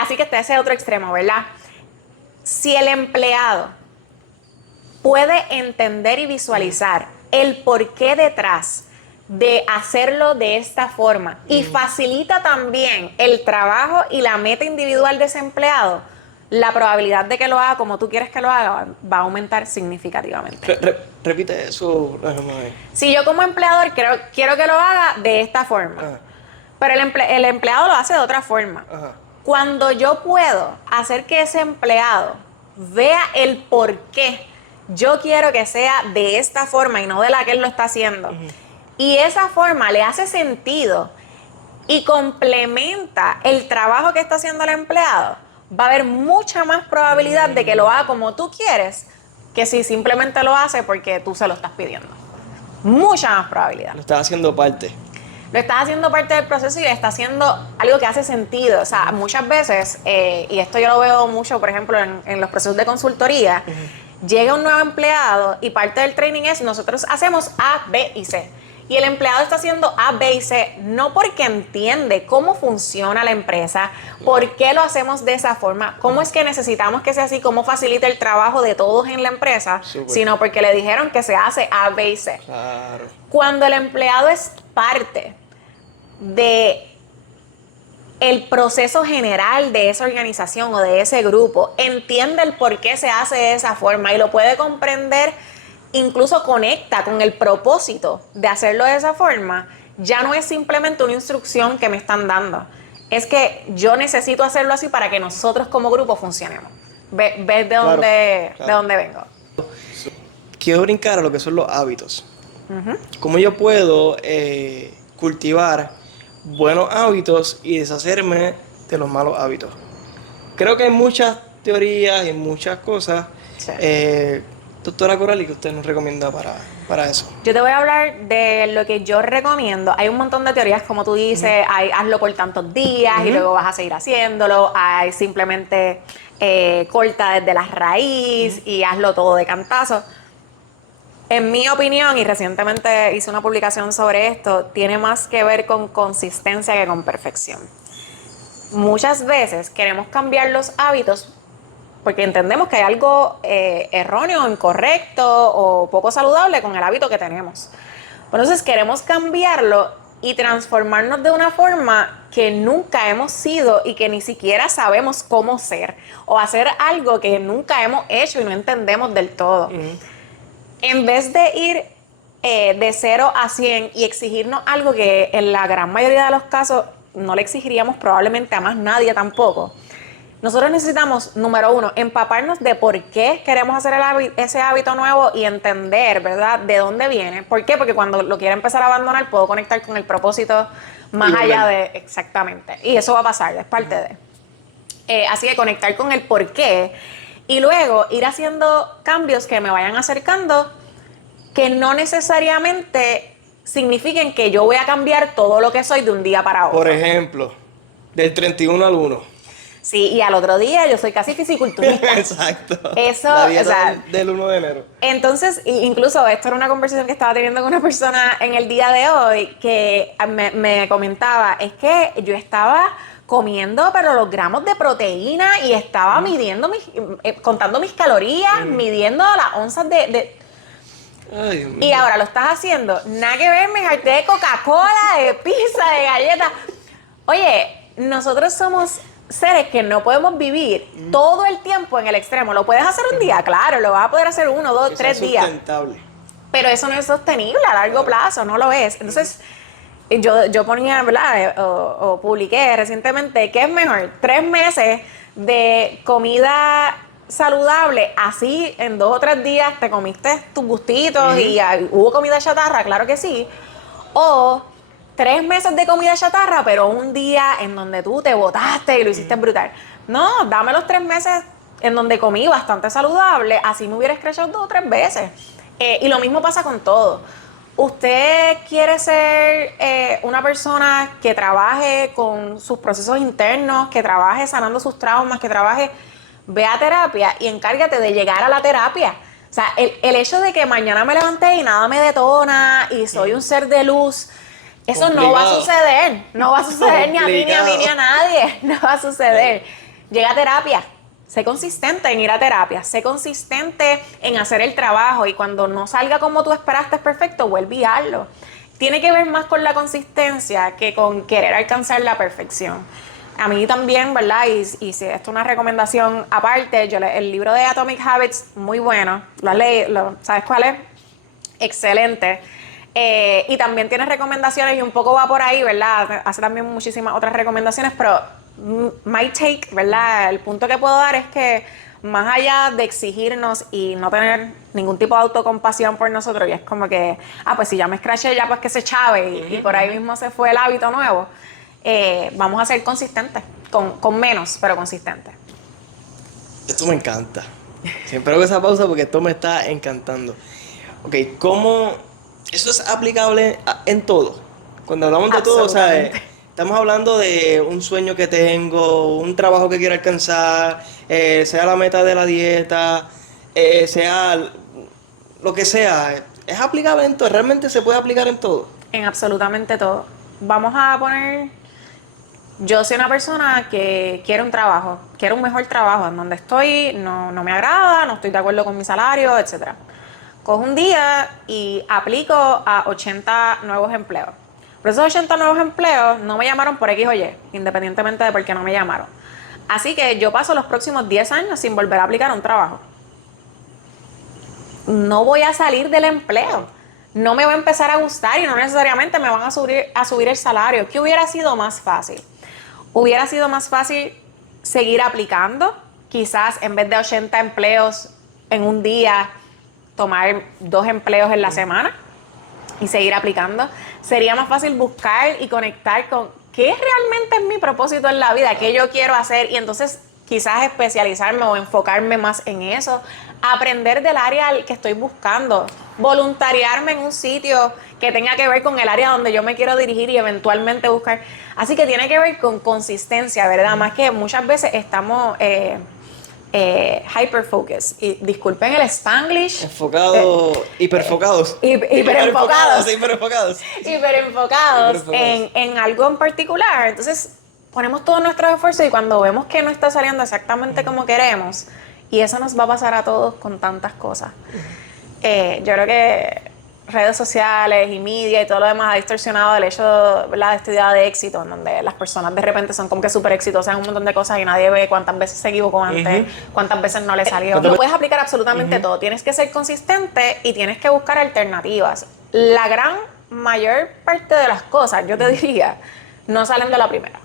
Así que está ese otro extremo, ¿verdad? Si el empleado puede entender y visualizar el porqué detrás de hacerlo de esta forma y facilita también el trabajo y la meta individual de ese empleado, la probabilidad de que lo haga como tú quieres que lo haga va a aumentar significativamente. Repite eso. Si yo como empleador quiero que lo haga de esta forma, pero el empleado lo hace de otra forma. Cuando yo puedo hacer que ese empleado vea el por qué yo quiero que sea de esta forma y no de la que él lo está haciendo, y esa forma le hace sentido y complementa el trabajo que está haciendo el empleado, va a haber mucha más probabilidad de que lo haga como tú quieres que si simplemente lo hace porque tú se lo estás pidiendo. Mucha más probabilidad. Lo estás haciendo parte. Lo estás haciendo parte del proceso y le estás haciendo algo que hace sentido. O sea, muchas veces, y esto yo lo veo mucho, por ejemplo, en los procesos de consultoría, llega un nuevo empleado y parte del training es nosotros hacemos A, B y C. Y el empleado está haciendo A, B y C no porque entiende cómo funciona la empresa, por qué lo hacemos de esa forma, cómo es que necesitamos que sea así, cómo facilita el trabajo de todos en la empresa, sino porque le dijeron que se hace A, B y C. Claro. Cuando el empleado es parte de el proceso general de esa organización o de ese grupo, entiende el por qué se hace de esa forma y lo puede comprender, incluso conecta con el propósito de hacerlo de esa forma, ya no es simplemente una instrucción que me están dando. Es que yo necesito hacerlo así para que nosotros como grupo funcionemos. ¿Ves de dónde vengo? Quiero brincar a lo que son los hábitos. ¿Cómo yo puedo cultivar buenos hábitos y deshacerme de los malos hábitos? Creo que hay muchas teorías y muchas cosas. Sí. Doctora Corali, ¿qué usted nos recomienda para eso? Yo te voy a hablar de lo que yo recomiendo. Hay un montón de teorías, como tú dices, hay hazlo por tantos días y luego vas a seguir haciéndolo. Hay simplemente corta desde la raíz y hazlo todo de cantazo. En mi opinión, y recientemente hice una publicación sobre esto, tiene más que ver con consistencia que con perfección. Muchas veces queremos cambiar los hábitos porque entendemos que hay algo erróneo, incorrecto o poco saludable con el hábito que tenemos. Entonces queremos cambiarlo y transformarnos de una forma que nunca hemos sido y que ni siquiera sabemos cómo ser, o hacer algo que nunca hemos hecho y no entendemos del todo. En vez de ir de 0 a 100 y exigirnos algo que en la gran mayoría de los casos no le exigiríamos probablemente a más nadie tampoco, nosotros necesitamos, número uno, empaparnos de por qué queremos hacer ese hábito nuevo y entender, ¿verdad?, de dónde viene. ¿Por qué? Porque cuando lo quiera empezar a abandonar, puedo conectar con el propósito más allá de... Exactamente. Y eso va a pasar, es parte de... así que conectar con el por qué y luego ir haciendo cambios que me vayan acercando, que no necesariamente signifiquen que yo voy a cambiar todo lo que soy de un día para otro. Por ejemplo, del 31 al 1. Sí, y al otro día yo soy casi fisiculturista. Exacto. Eso, La dieta o sea, del 1 de enero. Entonces, incluso esto era una conversación que estaba teniendo con una persona en el día de hoy que me comentaba, es que yo estaba comiendo pero los gramos de proteína y estaba midiendo contando mis calorías, midiendo las onzas de... Ay, Dios mío. Y ahora lo estás haciendo, nada que ver, me harté de Coca-Cola, de pizza, de galletas. Oye, nosotros somos seres que no podemos vivir todo el tiempo en el extremo. Lo puedes hacer un día, claro, lo vas a poder hacer 1, 2, 3 días. Sustentable. Pero eso no es sostenible a largo plazo, no lo es. Entonces, yo ponía, ¿verdad? O publiqué recientemente que es mejor 3 meses de comida saludable, así en 2 o 3 días te comiste tus gustitos y hubo comida chatarra, claro que sí. O 3 meses de comida chatarra, pero un día en donde tú te botaste y lo hiciste brutal. No, dame los 3 meses en donde comí bastante saludable, así me hubiera escrachado 2 o 3 veces. Y lo mismo pasa con todo. Usted quiere ser una persona que trabaje con sus procesos internos, que trabaje sanando sus traumas, que trabaje, ve a terapia y encárgate de llegar a la terapia. O sea, el hecho de que mañana me levanté y nada me detona y soy un ser de luz, eso no va a suceder. No va a suceder ni a mí, ni a mí, ni a nadie. No va a suceder. Llega a terapia. Sé consistente en ir a terapia, sé consistente en hacer el trabajo y cuando no salga como tú esperaste perfecto, vuelve y hazlo. Tiene que ver más con la consistencia que con querer alcanzar la perfección. A mí también, ¿verdad? Y si esto es una recomendación aparte, el libro de Atomic Habits, muy bueno, ¿sabes cuál es? Excelente. Y también tiene recomendaciones y un poco va por ahí, ¿verdad? Hace también muchísimas otras recomendaciones, pero my take, ¿verdad? El punto que puedo dar es que más allá de exigirnos y no tener ningún tipo de autocompasión por nosotros, y es como que, pues si ya me escraché, ya pues que se chave y por ahí mismo se fue el hábito nuevo, vamos a ser consistentes, con menos, pero consistentes. Esto me encanta. Siempre hago esa pausa porque esto me está encantando. Ok, ¿cómo eso es aplicable en todo? Cuando hablamos de todo, o sea, estamos hablando de un sueño que tengo, un trabajo que quiero alcanzar, sea la meta de la dieta, sea lo que sea. ¿Es aplicable en todo? ¿Realmente se puede aplicar en todo? En absolutamente todo. Vamos a poner... Yo soy una persona que quiere un trabajo, quiere un mejor trabajo. En donde estoy no me agrada, no estoy de acuerdo con mi salario, etc. Cojo un día y aplico a 80 nuevos empleos. Pero esos 80 nuevos empleos no me llamaron por X o Y, independientemente de por qué no me llamaron. Así que yo paso los próximos 10 años sin volver a aplicar a un trabajo. No voy a salir del empleo. No me va a empezar a gustar y no necesariamente me van a subir el salario. ¿Qué hubiera sido más fácil? Hubiera sido más fácil seguir aplicando. Quizás en vez de 80 empleos en un día, tomar 2 empleos en la semana y seguir aplicando. Sería más fácil buscar y conectar con qué realmente es mi propósito en la vida, qué yo quiero hacer y entonces quizás especializarme o enfocarme más en eso, aprender del área que estoy buscando, voluntariarme en un sitio que tenga que ver con el área donde yo me quiero dirigir y eventualmente buscar. Así que tiene que ver con consistencia, ¿verdad? Más que muchas veces estamos hyperfocus. Y disculpen el Spanglish. Enfocados, hiperenfocados. Hiperenfocados. Hiperenfocados. En algo en particular. Entonces, ponemos todos nuestros esfuerzos y cuando vemos que no está saliendo exactamente como queremos, y eso nos va a pasar a todos con tantas cosas. Yo creo que redes sociales y media y todo lo demás ha distorsionado el hecho, ¿verdad?, de esta idea de éxito, en donde las personas de repente son como que súper exitosas en un montón de cosas y nadie ve cuántas veces se equivocó antes, cuántas veces no le salió. Lo puedes aplicar absolutamente todo. Tienes que ser consistente y tienes que buscar alternativas. La gran mayor parte de las cosas, yo te diría, no salen de la primera.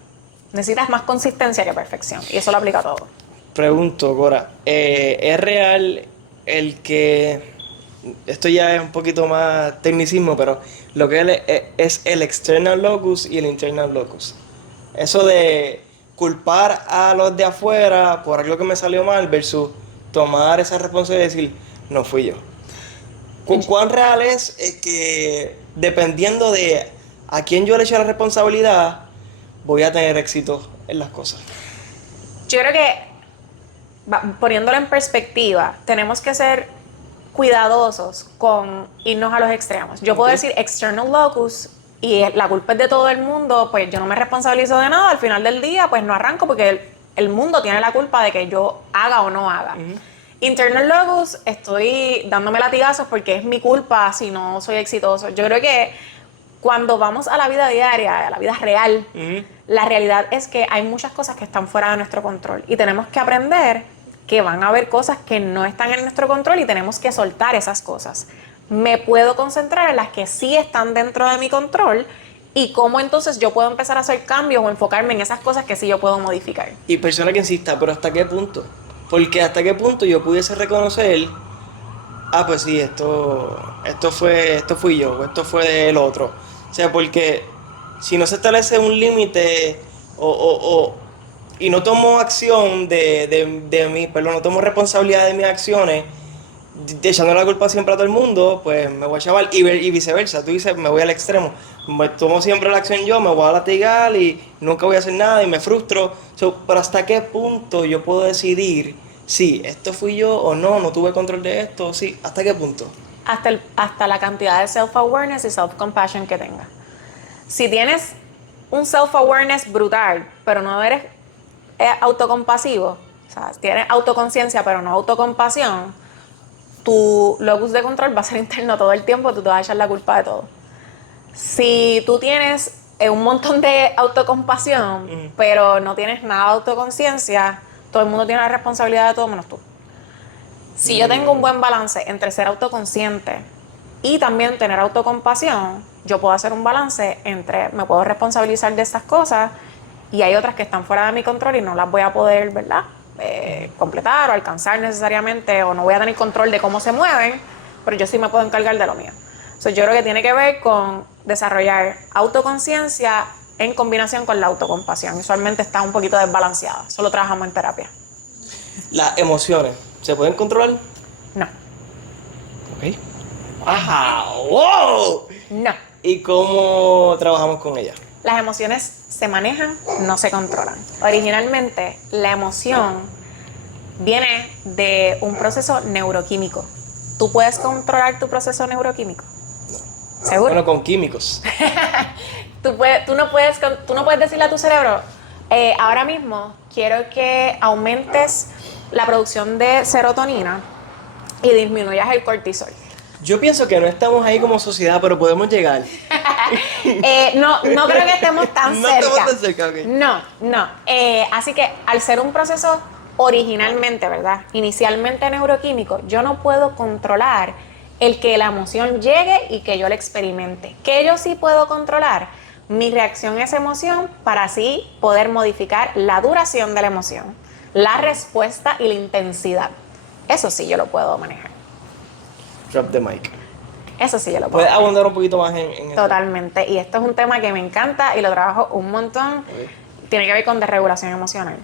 Necesitas más consistencia que perfección. Y eso lo aplica a todo. Pregunto, Cora, ¿es real el que, esto ya es un poquito más tecnicismo, pero lo que es el external locus y el internal locus? Eso de culpar a los de afuera por algo que me salió mal versus tomar esa responsabilidad y decir, no fui yo. ¿Cuán real es que dependiendo de a quién yo le eche la responsabilidad, voy a tener éxito en las cosas? Yo creo que, poniéndolo en perspectiva, tenemos que ser cuidadosos con irnos a los extremos. Yo puedo decir external locus y la culpa es de todo el mundo, pues yo no me responsabilizo de nada, al final del día pues no arranco porque el mundo tiene la culpa de que yo haga o no haga. Internal locus, estoy dándome latigazos porque es mi culpa si no soy exitoso. Yo creo que cuando vamos a la vida diaria, a la vida real, la realidad es que hay muchas cosas que están fuera de nuestro control y tenemos que aprender que van a haber cosas que no están en nuestro control y tenemos que soltar esas cosas. Me puedo concentrar en las que sí están dentro de mi control y cómo entonces yo puedo empezar a hacer cambios o enfocarme en esas cosas que sí yo puedo modificar. Y persona que insista, pero ¿hasta qué punto? Porque hasta qué punto yo pudiese reconocer, pues sí, esto fui yo, o esto fue el otro. O sea, porque si no se establece un límite y no tomo acción no tomo responsabilidad de mis acciones, echando la culpa siempre a todo el mundo, pues me voy a chaval y viceversa. Tú dices, me voy al extremo. Tomo siempre la acción yo, me voy a latigar y nunca voy a hacer nada y me frustro. Pero ¿hasta qué punto yo puedo decidir si esto fui yo o no tuve control de esto? Sí, ¿hasta qué punto? Hasta la cantidad de self-awareness y self-compassion que tengas. Si tienes un self-awareness brutal, pero no eres autocompasivo, o sea, tienes autoconciencia pero no autocompasión, tu locus de control va a ser interno todo el tiempo, tú te vas a echar la culpa de todo. Si tú tienes un montón de autocompasión, pero no tienes nada de autoconciencia, todo el mundo tiene la responsabilidad de todo menos tú. Si yo tengo un buen balance entre ser autoconsciente y también tener autocompasión, yo puedo hacer un balance entre me puedo responsabilizar de estas cosas y hay otras que están fuera de mi control y no las voy a poder, ¿verdad?, completar o alcanzar necesariamente, o no voy a tener control de cómo se mueven, pero yo sí me puedo encargar de lo mío. Yo creo que tiene que ver con desarrollar autoconciencia en combinación con la autocompasión. Usualmente está un poquito desbalanceada. Eso lo trabajamos en terapia. Las emociones, ¿se pueden controlar? No. Ok. ¡Ajá! ¡Wow! No. ¿Y cómo trabajamos con ellas? Las emociones se manejan, no se controlan. Originalmente, la emoción viene de un proceso neuroquímico. ¿Tú puedes controlar tu proceso neuroquímico? No. ¿Seguro? Bueno, con químicos. Tú no puedes decirle a tu cerebro, ahora mismo quiero que aumentes la producción de serotonina y disminuyas el cortisol. Yo pienso que no estamos ahí como sociedad, pero podemos llegar. No creo que estemos tan cerca. No estamos tan cerca, ok. No. Así que al ser un proceso originalmente, ¿verdad?, inicialmente neuroquímico, yo no puedo controlar el que la emoción llegue y que yo la experimente. ¿Qué yo sí puedo controlar? Mi reacción a esa emoción para así poder modificar la duración de la emoción, la respuesta y la intensidad. Eso sí yo lo puedo manejar. Drop the mic. Eso sí yo lo puedo ¿Puedes manejar. abundar un poquito más en eso? Totalmente. Y esto es un tema que me encanta y lo trabajo un montón. Okay. Tiene que ver con desregulación emocional.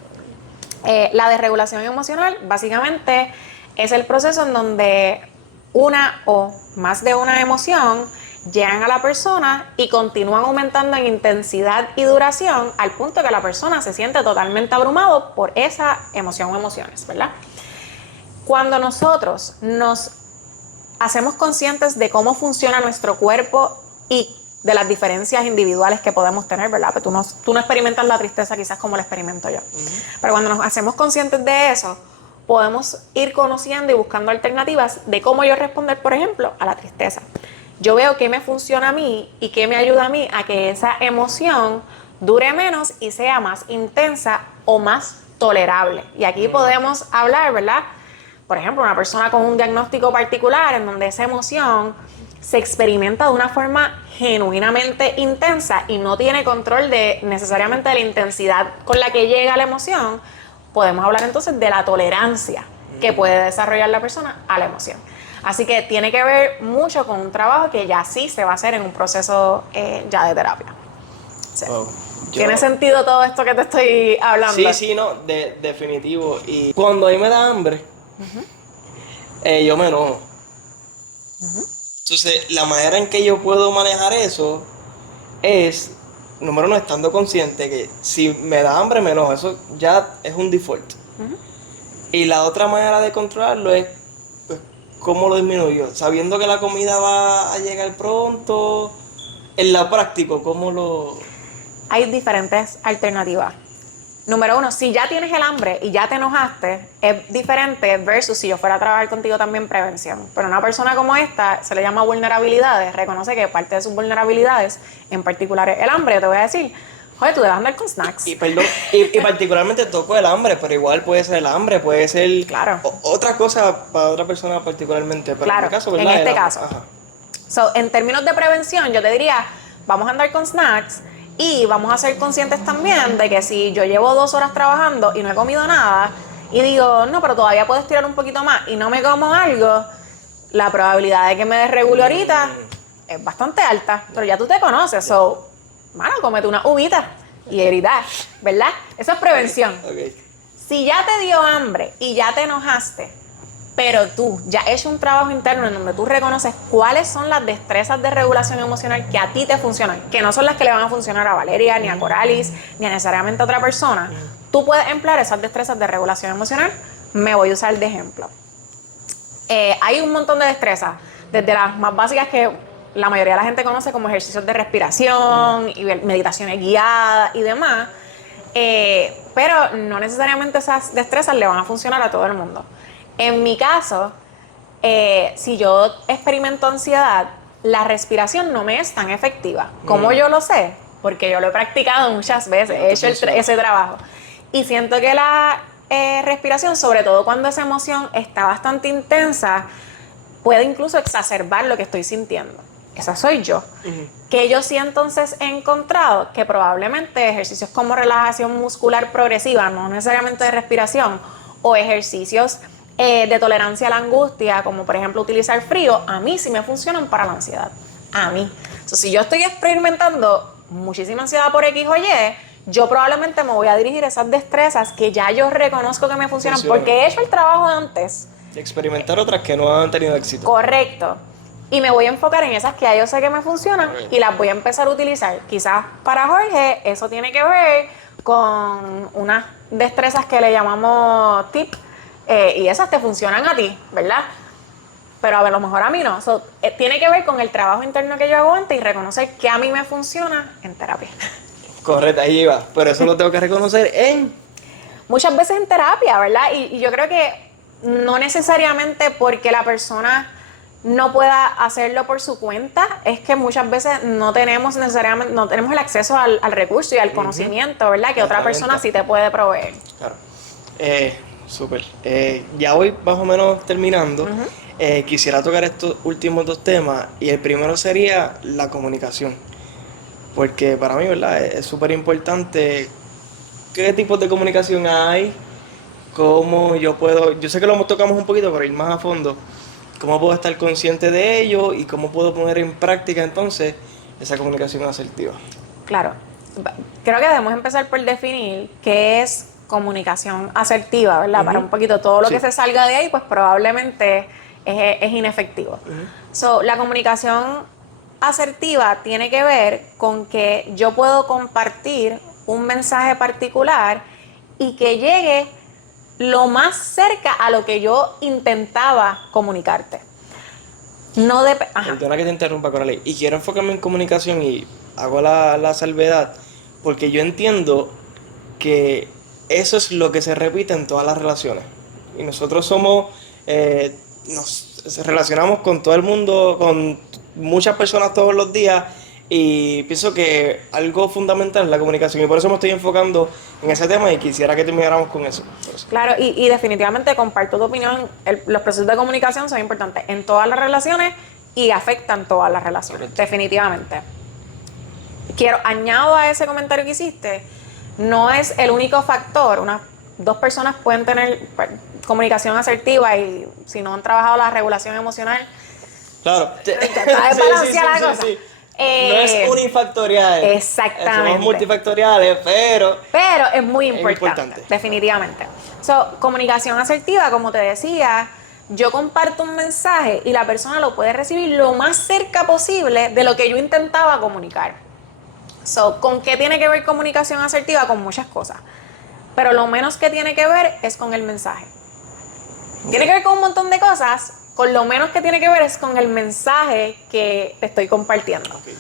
La desregulación emocional básicamente es el proceso en donde una o más de una emoción llegan a la persona y continúan aumentando en intensidad y duración al punto que la persona se siente totalmente abrumado por esa emoción o emociones, ¿verdad? Cuando nosotros nos hacemos conscientes de cómo funciona nuestro cuerpo y de las diferencias individuales que podemos tener, ¿verdad? Pero tú no experimentas la tristeza quizás como la experimento yo. Pero cuando nos hacemos conscientes de eso, podemos ir conociendo y buscando alternativas de cómo yo responder, por ejemplo, a la tristeza. Yo veo qué me funciona a mí y qué me ayuda a mí a que esa emoción dure menos y sea más intensa o más tolerable. Y aquí podemos hablar, ¿verdad? Por ejemplo, una persona con un diagnóstico particular en donde esa emoción se experimenta de una forma genuinamente intensa y no tiene control de necesariamente de la intensidad con la que llega la emoción, podemos hablar entonces de la tolerancia que puede desarrollar la persona a la emoción. Así que tiene que ver mucho con un trabajo que ya sí se va a hacer en un proceso ya de terapia. Sí. Wow. ¿Tiene sentido todo esto que te estoy hablando? Sí, sí, no, definitivo. Y cuando a mí me da hambre, yo me enojo. Entonces, la manera en que yo puedo manejar eso es, número uno, estando consciente que si me da hambre, me enojo. Eso ya es un default. Y la otra manera de controlarlo es, pues, cómo lo disminuyo. Sabiendo que la comida va a llegar pronto, en la práctica, ¿cómo lo...? Hay diferentes alternativas. Número uno, si ya tienes el hambre y ya te enojaste, es diferente versus si yo fuera a trabajar contigo también prevención. Pero una persona como esta se le llama vulnerabilidades, reconoce que parte de sus vulnerabilidades, en particular es el hambre. Yo te voy a decir, joder, tú debes andar con snacks. Y perdón, y particularmente toco el hambre, pero igual puede ser el hambre, puede ser Claro. Otra cosa para otra persona particularmente. Pero Claro, en mi caso, en ¿verdad? este El hambre. caso. Ajá. So, en términos de prevención, yo te diría, vamos a andar con snacks y vamos a ser conscientes también de que si yo llevo 2 horas trabajando y no he comido nada y digo, no, pero todavía puedo estirar un poquito más y no me como algo, la probabilidad de que me desregule ahorita es bastante alta, pero ya tú te conoces, so, mano, cómete una uvita y gritar, ¿verdad? Eso es prevención. Okay. Si ya te dio hambre y ya te enojaste, pero tú ya has hecho un trabajo interno en donde tú reconoces cuáles son las destrezas de regulación emocional que a ti te funcionan, que no son las que le van a funcionar a Valeria, ni a Coralis, ni a necesariamente a otra persona, tú puedes emplear esas destrezas de regulación emocional. Me voy a usar de ejemplo. Hay un montón de destrezas, desde las más básicas que la mayoría de la gente conoce como ejercicios de respiración y meditaciones guiadas y demás, pero no necesariamente esas destrezas le van a funcionar a todo el mundo. En mi caso, si yo experimento ansiedad, la respiración no me es tan efectiva. ¿Cómo yo lo sé? Porque yo lo he practicado muchas veces, he hecho ese trabajo. Y siento que la respiración, sobre todo cuando esa emoción está bastante intensa, puede incluso exacerbar lo que estoy sintiendo. Esa soy yo. Que yo sí entonces he encontrado que probablemente ejercicios como relajación muscular progresiva, no necesariamente de respiración, o ejercicios de tolerancia a la angustia, como por ejemplo utilizar frío, a mí sí me funcionan para la ansiedad. A mí. Entonces, si yo estoy experimentando muchísima ansiedad por X o Y, yo probablemente me voy a dirigir a esas destrezas que ya yo reconozco que me funcionan porque he hecho el trabajo antes. Experimentar otras que no han tenido éxito. Correcto. Y me voy a enfocar en esas que ya yo sé que me funcionan y las voy a empezar a utilizar. Quizás para Jorge eso tiene que ver con unas destrezas que le llamamos TIP, y esas te funcionan a ti, ¿verdad? Pero a lo mejor a mí no. Tiene que ver con el trabajo interno que yo hago antes y reconocer que a mí me funciona en terapia. Correcto, ahí iba. Pero eso lo tengo que reconocer muchas veces en terapia, ¿verdad? Y yo creo que no necesariamente porque la persona no pueda hacerlo por su cuenta, es que muchas veces no tenemos necesariamente, no tenemos el acceso al recurso y al conocimiento, ¿verdad? Que otra persona sí te puede proveer. Claro. Súper. Ya voy más o menos terminando. Quisiera tocar estos últimos 2 temas y el primero sería la comunicación. Porque para mí, ¿verdad? Es súper importante qué tipos de comunicación hay, cómo yo puedo, yo sé que lo tocamos un poquito, pero ir más a fondo, cómo puedo estar consciente de ello y cómo puedo poner en práctica entonces esa comunicación asertiva. Claro. Creo que debemos empezar por definir qué es comunicación asertiva, ¿verdad? Para un poquito todo lo que se salga de ahí, pues probablemente es inefectivo. La comunicación asertiva tiene que ver con que yo puedo compartir un mensaje particular y que llegue lo más cerca a lo que yo intentaba comunicarte. Perdona que te interrumpa, Coralie. Y quiero enfocarme en comunicación y hago la salvedad porque yo entiendo que eso es lo que se repite en todas las relaciones. Y nosotros nos relacionamos con todo el mundo, con muchas personas todos los días y pienso que algo fundamental es la comunicación y por eso me estoy enfocando en ese tema y quisiera que termináramos con eso. Claro, y definitivamente comparto tu opinión, los procesos de comunicación son importantes en todas las relaciones y afectan todas las relaciones, definitivamente. Añado a ese comentario que hiciste, no es el único factor. Dos personas pueden tener comunicación asertiva y si no han trabajado la regulación emocional, claro. está desbalanceada la cosa. No es unifactorial. Exactamente. Somos multifactoriales, pero es muy importante, definitivamente. Comunicación asertiva, como te decía, yo comparto un mensaje y la persona lo puede recibir lo más cerca posible de lo que yo intentaba comunicar. ¿Con qué tiene que ver comunicación asertiva? Con muchas cosas. Pero lo menos que tiene que ver es con el mensaje. Tiene que ver con un montón de cosas, con lo menos que tiene que ver es con el mensaje que te estoy compartiendo. Okay.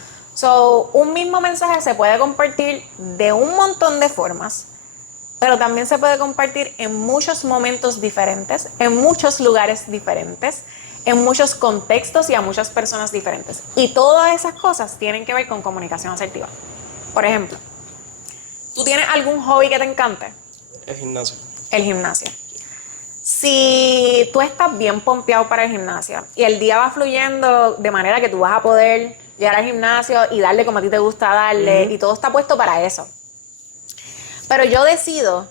Un mismo mensaje se puede compartir de un montón de formas, pero también se puede compartir en muchos momentos diferentes, en muchos lugares diferentes, en muchos contextos y a muchas personas diferentes. Y todas esas cosas tienen que ver con comunicación asertiva. Por ejemplo, ¿tú tienes algún hobby que te encante? El gimnasio. El gimnasio. Si tú estás bien pompeado para el gimnasio y el día va fluyendo de manera que tú vas a poder llegar al gimnasio y darle como a ti te gusta darle, y todo está puesto para eso. Pero yo decido,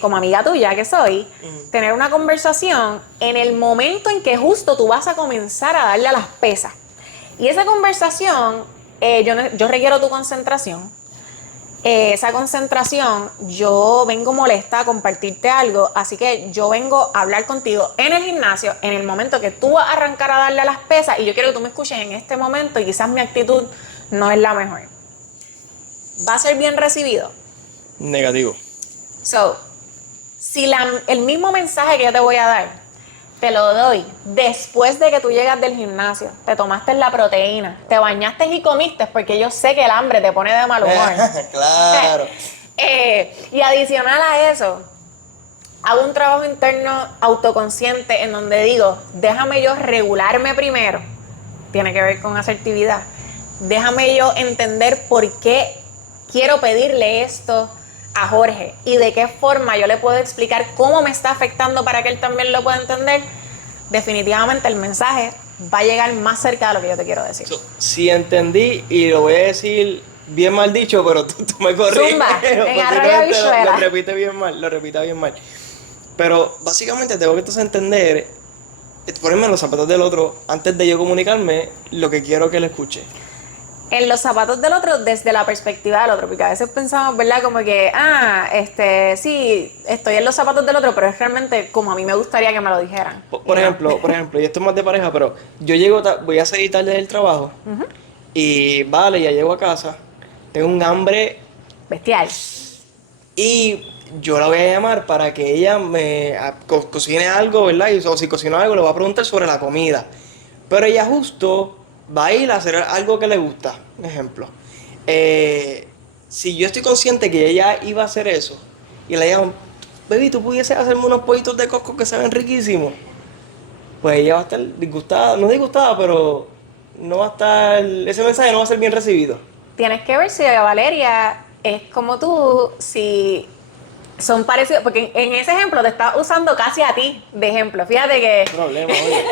como amiga tuya que soy, tener una conversación en el momento en que justo tú vas a comenzar a darle a las pesas. Y esa conversación, yo requiero tu concentración. Esa concentración, yo vengo molesta a compartirte algo, así que yo vengo a hablar contigo en el gimnasio, en el momento que tú vas a arrancar a darle a las pesas, y yo quiero que tú me escuches en este momento, y quizás mi actitud no es la mejor. ¿Va a ser bien recibido? Negativo. Si el mismo mensaje que yo te voy a dar, te lo doy después de que tú llegas del gimnasio, te tomaste la proteína, te bañaste y comiste, porque yo sé que el hambre te pone de mal humor. Claro. Y adicional a eso, hago un trabajo interno autoconsciente en donde digo, déjame yo regularme primero, tiene que ver con asertividad, déjame yo entender por qué quiero pedirle esto a Jorge y de qué forma yo le puedo explicar cómo me está afectando para que él también lo pueda entender. Definitivamente el mensaje va a llegar más cerca de lo que yo te quiero decir. Si entendí, y lo voy a decir bien mal dicho, pero tú me corriges. Zumba, en Arroyo Habichuela. Lo repite bien mal. Pero básicamente tengo que entonces entender, ponerme en los zapatos del otro antes de yo comunicarme lo que quiero que él escuche. En los zapatos del otro desde la perspectiva del otro, porque a veces pensamos, ¿verdad? Como que, sí, estoy en los zapatos del otro, pero es realmente como a mí me gustaría que me lo dijeran. Por ejemplo, y esto es más de pareja, pero yo voy a salir tarde del trabajo, y vale, ya llego a casa, tengo un hambre bestial. Y yo la voy a llamar para que ella me cocine algo, ¿verdad? O si cocina algo, le voy a preguntar sobre la comida. Pero ella justo va a ir a hacer algo que le gusta, un ejemplo. Si yo estoy consciente que ella iba a hacer eso, y le llamo, baby, ¿tú pudieses hacerme unos pollitos de Costco que se ven riquísimos? Pues ella va a estar disgustada, no disgustada, pero no va a estar, ese mensaje no va a ser bien recibido. Tienes que ver si Valeria es como tú, si son parecidos, porque en ese ejemplo te estás usando casi a ti de ejemplo. Fíjate que ¿Qué problema, oye?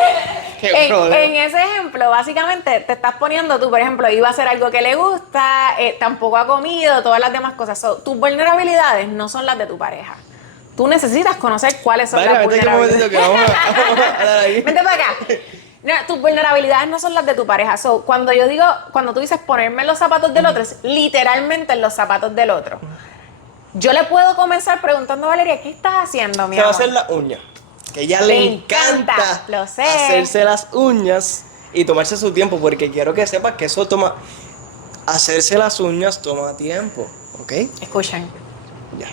¿Qué problema? En ese ejemplo, básicamente te estás poniendo tú, por ejemplo, iba a hacer algo que le gusta, tampoco ha comido, todas las demás cosas. Tus vulnerabilidades no son las de tu pareja. Tú necesitas conocer cuáles son las vulnerabilidades. Que vamos a hablar ahí. Vente para acá. No, tus vulnerabilidades no son las de tu pareja. Cuando tú dices ponerme en los zapatos del otro, es literalmente en los zapatos del otro. Yo le puedo comenzar preguntando a Valeria, ¿qué estás haciendo, mi amor? Se va a hacer las uñas. Que a ella le encanta lo sé. hacerse las uñas y tomarse su tiempo, porque quiero que sepas que eso toma... Hacerse las uñas toma tiempo, ¿ok? Escuchen. Ya.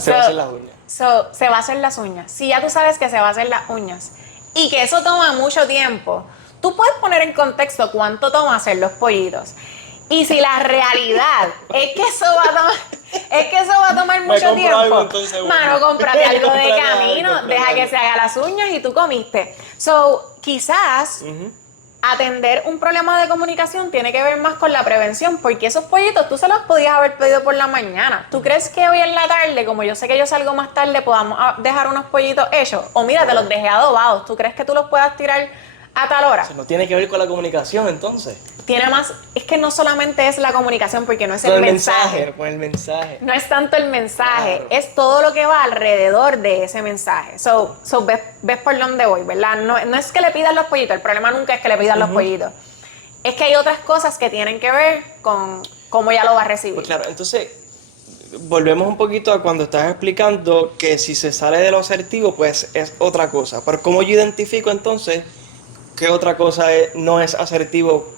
Se va a hacer las uñas. Se va a hacer las uñas. Si ya tú sabes que se va a hacer las uñas y que eso toma mucho tiempo, tú puedes poner en contexto cuánto toma hacer los pollitos. Y si la realidad es que eso va a tomar mucho tiempo, algo, entonces, mano, cómprate algo de Cómprate camino, algo, deja que se haga las uñas y tú comiste. Quizás atender un problema de comunicación tiene que ver más con la prevención, porque esos pollitos tú se los podías haber pedido por la mañana. ¿Tú crees que hoy en la tarde, como yo sé que yo salgo más tarde, podamos dejar unos pollitos hechos? O mira, te los dejé adobados. ¿Tú crees que tú los puedas tirar a tal hora. Eso no tiene que ver con la comunicación, entonces. Tiene más, es que no solamente es la comunicación, porque no es Con el el mensaje. con el mensaje. No es tanto el mensaje, Claro. es todo lo que va alrededor de ese mensaje. So ves por dónde voy, ¿verdad? No es que le pidas los pollitos, el problema nunca es que le pidas los pollitos. Es que hay otras cosas que tienen que ver con cómo ella lo va a recibir. Pues claro, entonces volvemos un poquito a cuando estás explicando que si se sale de lo asertivo, pues es otra cosa. Pero ¿cómo yo identifico entonces qué otra cosa no es asertivo?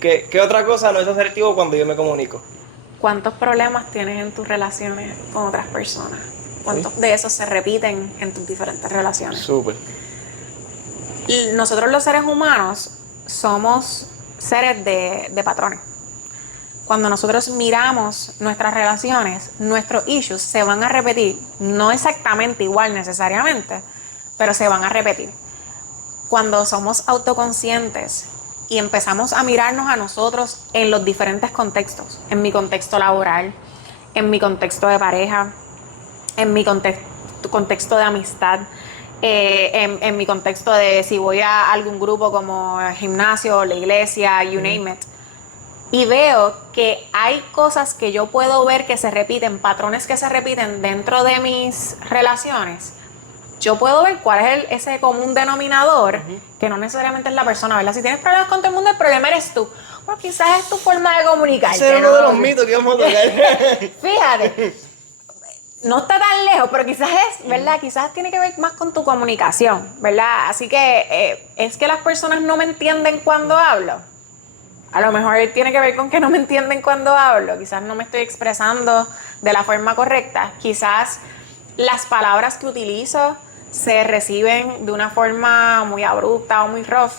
¿Qué otra cosa no es asertivo cuando yo me comunico? ¿Cuántos problemas tienes en tus relaciones con otras personas? ¿Cuántos de esos se repiten en tus diferentes relaciones? Súper. Y nosotros los seres humanos somos seres de patrones. Cuando nosotros miramos nuestras relaciones, nuestros issues se van a repetir, no exactamente igual necesariamente, pero se van a repetir. Cuando somos autoconscientes y empezamos a mirarnos a nosotros en los diferentes contextos, en mi contexto laboral, en mi contexto de pareja, en mi contexto de amistad, en mi contexto de si voy a algún grupo como el gimnasio, la iglesia, you name it, y veo que hay cosas que yo puedo ver que se repiten, patrones que se repiten dentro de mis relaciones, yo puedo ver cuál es ese común denominador, que no necesariamente es la persona, ¿verdad? Si tienes problemas con todo el mundo, el problema eres tú. Bueno, quizás es tu forma de comunicarte. Ese es uno de los mitos que vamos a tocar. Fíjate, no está tan lejos, pero quizás es, ¿verdad? Quizás tiene que ver más con tu comunicación, ¿verdad? Así que es que las personas no me entienden cuando hablo. A lo mejor tiene que ver con que no me entienden cuando hablo. Quizás no me estoy expresando de la forma correcta. Quizás las palabras que utilizo se reciben de una forma muy abrupta o muy rough.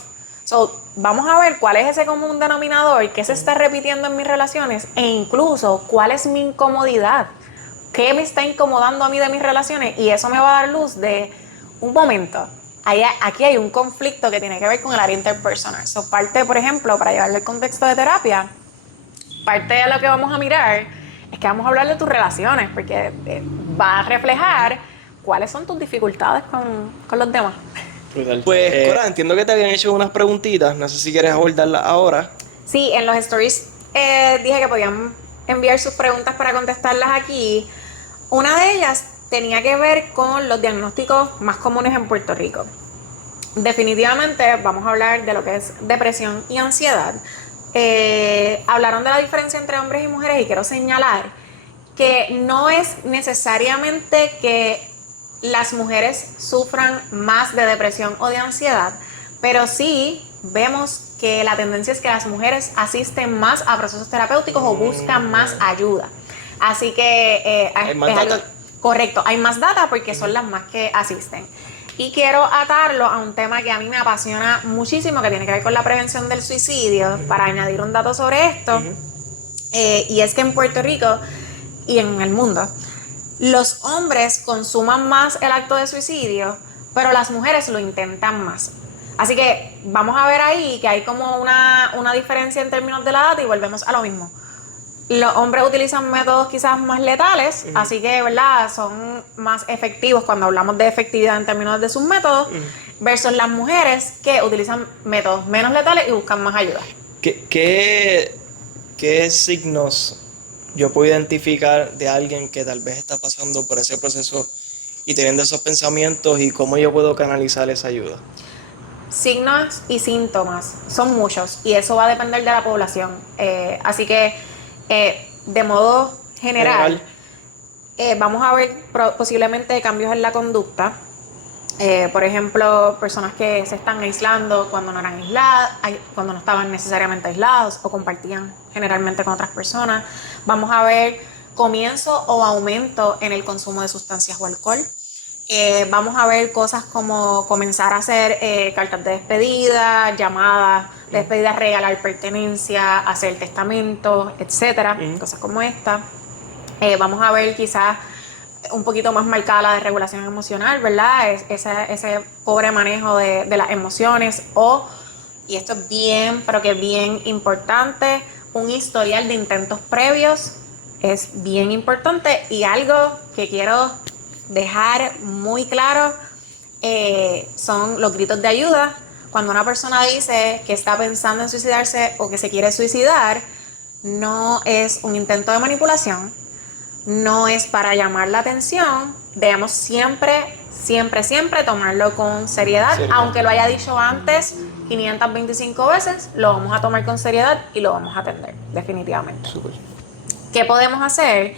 So, vamos a ver cuál es ese común denominador, qué se está repitiendo en mis relaciones e incluso cuál es mi incomodidad. ¿Qué me está incomodando a mí de mis relaciones? Y eso me va a dar luz de un momento. Aquí hay un conflicto que tiene que ver con el área interpersonal. So, parte, por ejemplo, para llevarlo al contexto de terapia, parte de lo que vamos a mirar es que vamos a hablar de tus relaciones, porque va a reflejar cuáles son tus dificultades con los demás. Brutal. Pues, Cora, entiendo que te habían hecho unas preguntitas. No sé si quieres abordarlas ahora. Sí, en los stories dije que podían enviar sus preguntas para contestarlas aquí. Una de ellas tenía que ver con los diagnósticos más comunes en Puerto Rico. Definitivamente vamos a hablar de lo que es depresión y ansiedad. Hablaron de la diferencia entre hombres y mujeres y quiero señalar que no es necesariamente que las mujeres sufran más de depresión o de ansiedad, pero sí vemos que la tendencia es que las mujeres asisten más a procesos terapéuticos o buscan más ayuda. Así que ¿Hay más data? Correcto, hay más data porque son las más que asisten. Y quiero atarlo a un tema que a mí me apasiona muchísimo, que tiene que ver con la prevención del suicidio, para añadir un dato sobre esto. Y es que en Puerto Rico y en el mundo, los hombres consuman más el acto de suicidio, pero las mujeres lo intentan más. Así que vamos a ver ahí que hay como una diferencia en términos de la data y volvemos a lo mismo. Los hombres utilizan métodos quizás más letales, así que, ¿verdad? Son más efectivos cuando hablamos de efectividad en términos de sus métodos, versus las mujeres que utilizan métodos menos letales y buscan más ayuda. ¿Qué signos yo puedo identificar de alguien que tal vez está pasando por ese proceso y teniendo esos pensamientos y cómo yo puedo canalizar esa ayuda? Signos y síntomas son muchos y eso va a depender de la población. Así que, de modo general. Vamos a ver posiblemente cambios en la conducta. Por ejemplo, personas que se están aislando cuando no eran aisladas, cuando no estaban necesariamente aislados o compartían generalmente con otras personas. Vamos a ver comienzo o aumento en el consumo de sustancias o alcohol. Vamos a ver cosas como comenzar a hacer cartas de despedida, llamadas de despedida, regalar pertenencia, hacer testamentos, etcétera, cosas como esta. Vamos a ver quizás un poquito más marcada la desregulación emocional, ¿verdad? Ese pobre manejo de las emociones y esto es bien, pero que bien importante, un historial de intentos previos es bien importante y algo que quiero dejar muy claro son los gritos de ayuda. cuando una persona dice que está pensando en suicidarse o que se quiere suicidar, no es un intento de manipulación, no es para llamar la atención. Debemos siempre tomarlo con seriedad. Aunque lo haya dicho antes 525 veces, lo vamos a tomar con seriedad y lo vamos a atender, definitivamente. Súper. ¿Qué podemos hacer?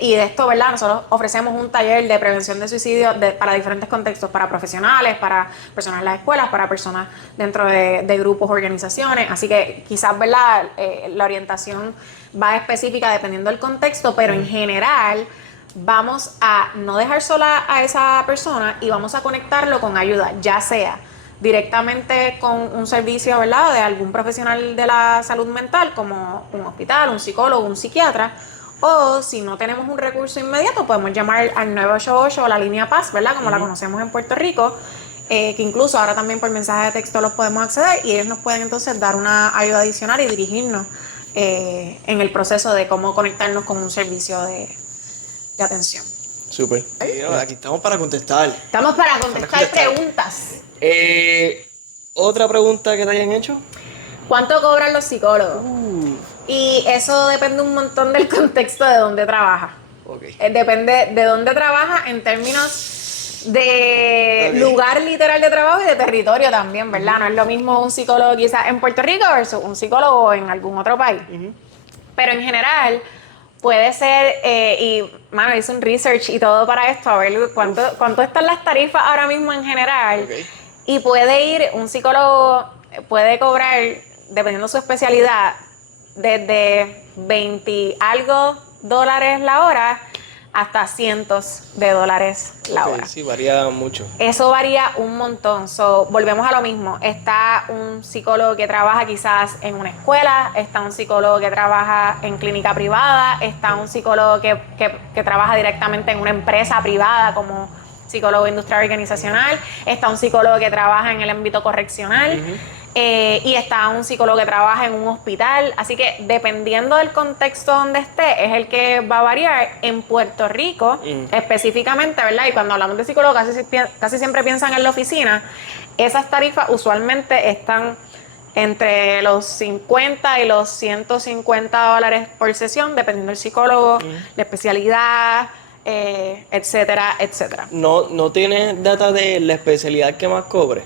Y de esto, ¿verdad? Nosotros ofrecemos un taller de prevención de suicidio para diferentes contextos, para profesionales, para personas en las escuelas, para personas dentro de grupos, organizaciones. Así que quizás, ¿verdad? La orientación va específica dependiendo del contexto, pero en general vamos a no dejar sola a esa persona y vamos a conectarlo con ayuda, ya sea directamente con un servicio, ¿verdad?, de algún profesional de la salud mental, como un hospital, un psicólogo, un psiquiatra, o si no tenemos un recurso inmediato, podemos llamar al 988 o la línea Paz, ¿verdad?, como la conocemos en Puerto Rico, que incluso ahora también por mensaje de texto los podemos acceder y ellos nos pueden entonces dar una ayuda adicional y dirigirnos en el proceso de cómo conectarnos con un servicio de atención. Súper. Aquí estamos para contestar. Estamos para contestar preguntas. ¿Otra pregunta que te hayan hecho? ¿Cuánto cobran los psicólogos? Y eso depende un montón del contexto de dónde trabaja. Okay. Depende de dónde trabaja en términos de lugar literal de trabajo y de territorio también, ¿verdad? No es lo mismo un psicólogo quizás en Puerto Rico versus un psicólogo en algún otro país. Pero en general puede ser, y mano, hice un research y todo para esto, a ver cuánto están las tarifas ahora mismo en general. Okay. Y puede ir, un psicólogo puede cobrar, dependiendo de su especialidad, desde 20 algo dólares la hora hasta cientos de dólares la hora. Sí, varía mucho. Eso varía un montón. Volvemos a lo mismo. Está un psicólogo que trabaja quizás en una escuela, está un psicólogo que trabaja en clínica privada, está un psicólogo que trabaja directamente en una empresa privada como psicólogo industrial organizacional, está un psicólogo que trabaja en el ámbito correccional. Y está un psicólogo que trabaja en un hospital. Así que dependiendo del contexto donde esté, es el que va a variar. En Puerto Rico, específicamente, ¿verdad? Y cuando hablamos de psicólogo, casi siempre piensan en la oficina. Esas tarifas usualmente están entre los 50 y los 150 dólares por sesión, dependiendo del psicólogo, la especialidad, etcétera, etcétera. ¿No tienes data de la especialidad que más cobre?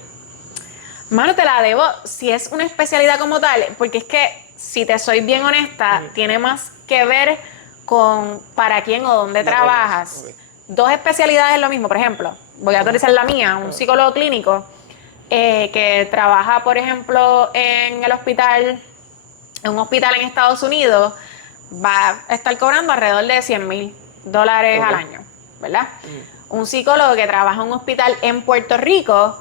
Mano, te la debo si es una especialidad como tal, porque es que, si te soy bien honesta, tiene más que ver con para quién o dónde trabajas. Okay. Dos especialidades es lo mismo. Por ejemplo, voy a utilizar la mía, un psicólogo clínico que trabaja, por ejemplo, en el hospital, en un hospital en Estados Unidos, va a estar cobrando alrededor de $100,000 al año, ¿verdad? Un psicólogo que trabaja en un hospital en Puerto Rico,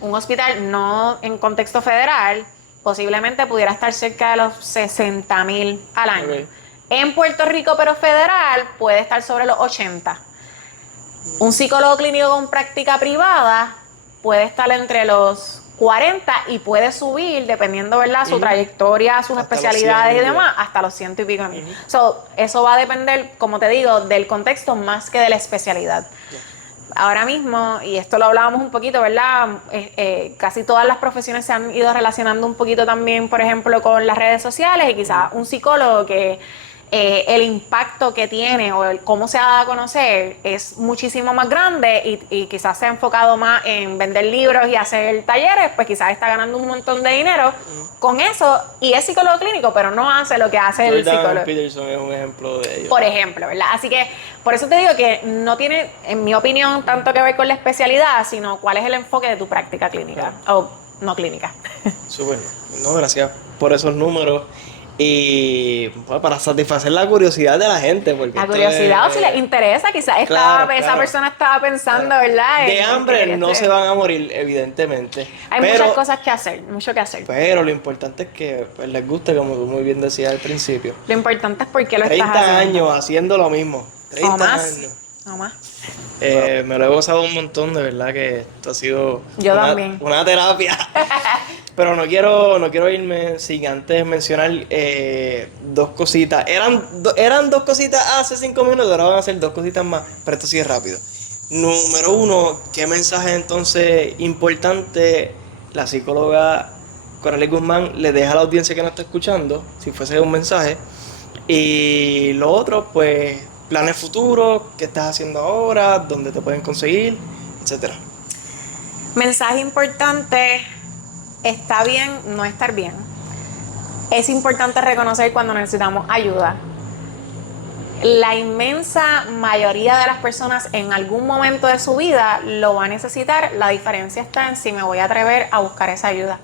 un hospital no en contexto federal, posiblemente pudiera estar cerca de los $60,000 al año. Okay. En Puerto Rico, pero federal, puede estar sobre los 80. Un psicólogo clínico con práctica privada puede estar entre los 40 y puede subir, dependiendo, ¿verdad?, su trayectoria, sus hasta especialidades y demás, hasta los 100 y pico mil. Eso va a depender, como te digo, del contexto más que de la especialidad. Ahora mismo, y esto lo hablábamos un poquito, ¿verdad? Casi todas las profesiones se han ido relacionando un poquito también, por ejemplo, con las redes sociales, y quizás un psicólogo que el impacto que tiene o cómo se ha dado a conocer es muchísimo más grande y quizás se ha enfocado más en vender libros y hacer talleres, pues quizás está ganando un montón de dinero con eso y es psicólogo clínico, pero no hace lo que hace el psicólogo. Jordan Peterson es un ejemplo de ello. Por ejemplo, ¿verdad? Así que por eso te digo que no tiene, en mi opinión, tanto que ver con la especialidad, sino cuál es el enfoque de tu práctica clínica o no clínica. Súper. No, gracias por esos números. Y pues, para satisfacer la curiosidad de la gente. Porque la curiosidad, o si les interesa, quizás esa persona estaba pensando, ¿verdad? De hambre no se van a morir, evidentemente. Hay muchas cosas que hacer, mucho que hacer. Pero lo importante es que pues, les guste, como tú muy bien decías al principio. Lo importante es por qué lo estás haciendo. 30 años haciendo lo mismo. 30 años. No más. Me lo he gozado un montón, de verdad que esto ha sido una terapia. Pero no quiero irme sin antes mencionar dos cositas. Eran dos cositas hace 5 minutos, ahora van a ser dos cositas más, pero esto sí es rápido. Número uno, ¿qué mensaje entonces importante la psicóloga Coralie Guzmán le deja a la audiencia que nos está escuchando, si fuese un mensaje. Y lo otro, pues, planes futuros, qué estás haciendo ahora, dónde te pueden conseguir, etcétera. Mensaje importante, está bien no estar bien. Es importante reconocer cuando necesitamos ayuda. La inmensa mayoría de las personas en algún momento de su vida lo va a necesitar. La diferencia está en si me voy a atrever a buscar esa ayuda.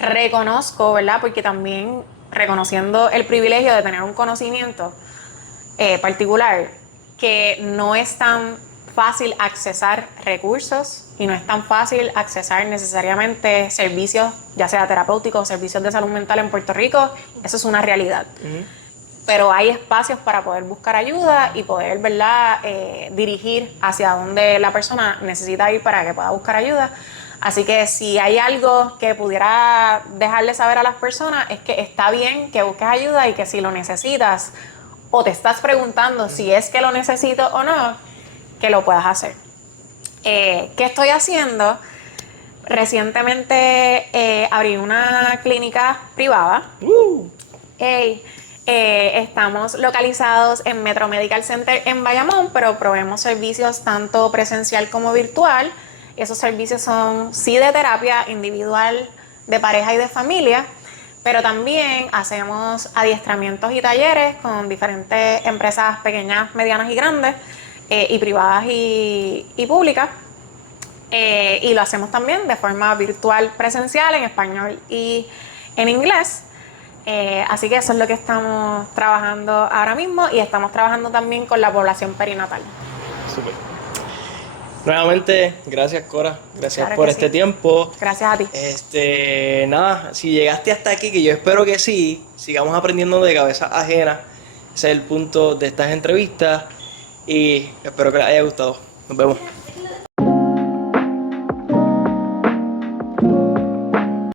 Reconozco, ¿verdad? Porque también reconociendo el privilegio de tener un conocimiento particular, que no es tan fácil accesar recursos y no es tan fácil accesar necesariamente servicios, ya sea terapéuticos o servicios de salud mental en Puerto Rico. Eso es una realidad. Pero hay espacios para poder buscar ayuda y poder, ¿verdad?, dirigir hacia donde la persona necesita ir para que pueda buscar ayuda. Así que si hay algo que pudiera dejarle saber a las personas es que está bien que busques ayuda y que si lo necesitas o te estás preguntando si es que lo necesito o no, que lo puedas hacer. ¿Qué estoy haciendo? Recientemente abrí una clínica privada. Estamos localizados en Metro Medical Center en Bayamón, pero proveemos servicios tanto presencial como virtual. Esos servicios son sí de terapia individual, de pareja y de familia, pero también hacemos adiestramientos y talleres con diferentes empresas pequeñas, medianas y grandes, y privadas y públicas. Y lo hacemos también de forma virtual, presencial, en español y en inglés. Así que eso es lo que estamos trabajando ahora mismo y estamos trabajando también con la población perinatal. Súper. Nuevamente, gracias Cora, gracias Claro por que este sí. tiempo. Gracias a ti. Nada, si llegaste hasta aquí, que yo espero que sí, sigamos aprendiendo de cabeza ajena. Ese es el punto de estas entrevistas y espero que les haya gustado. Nos vemos.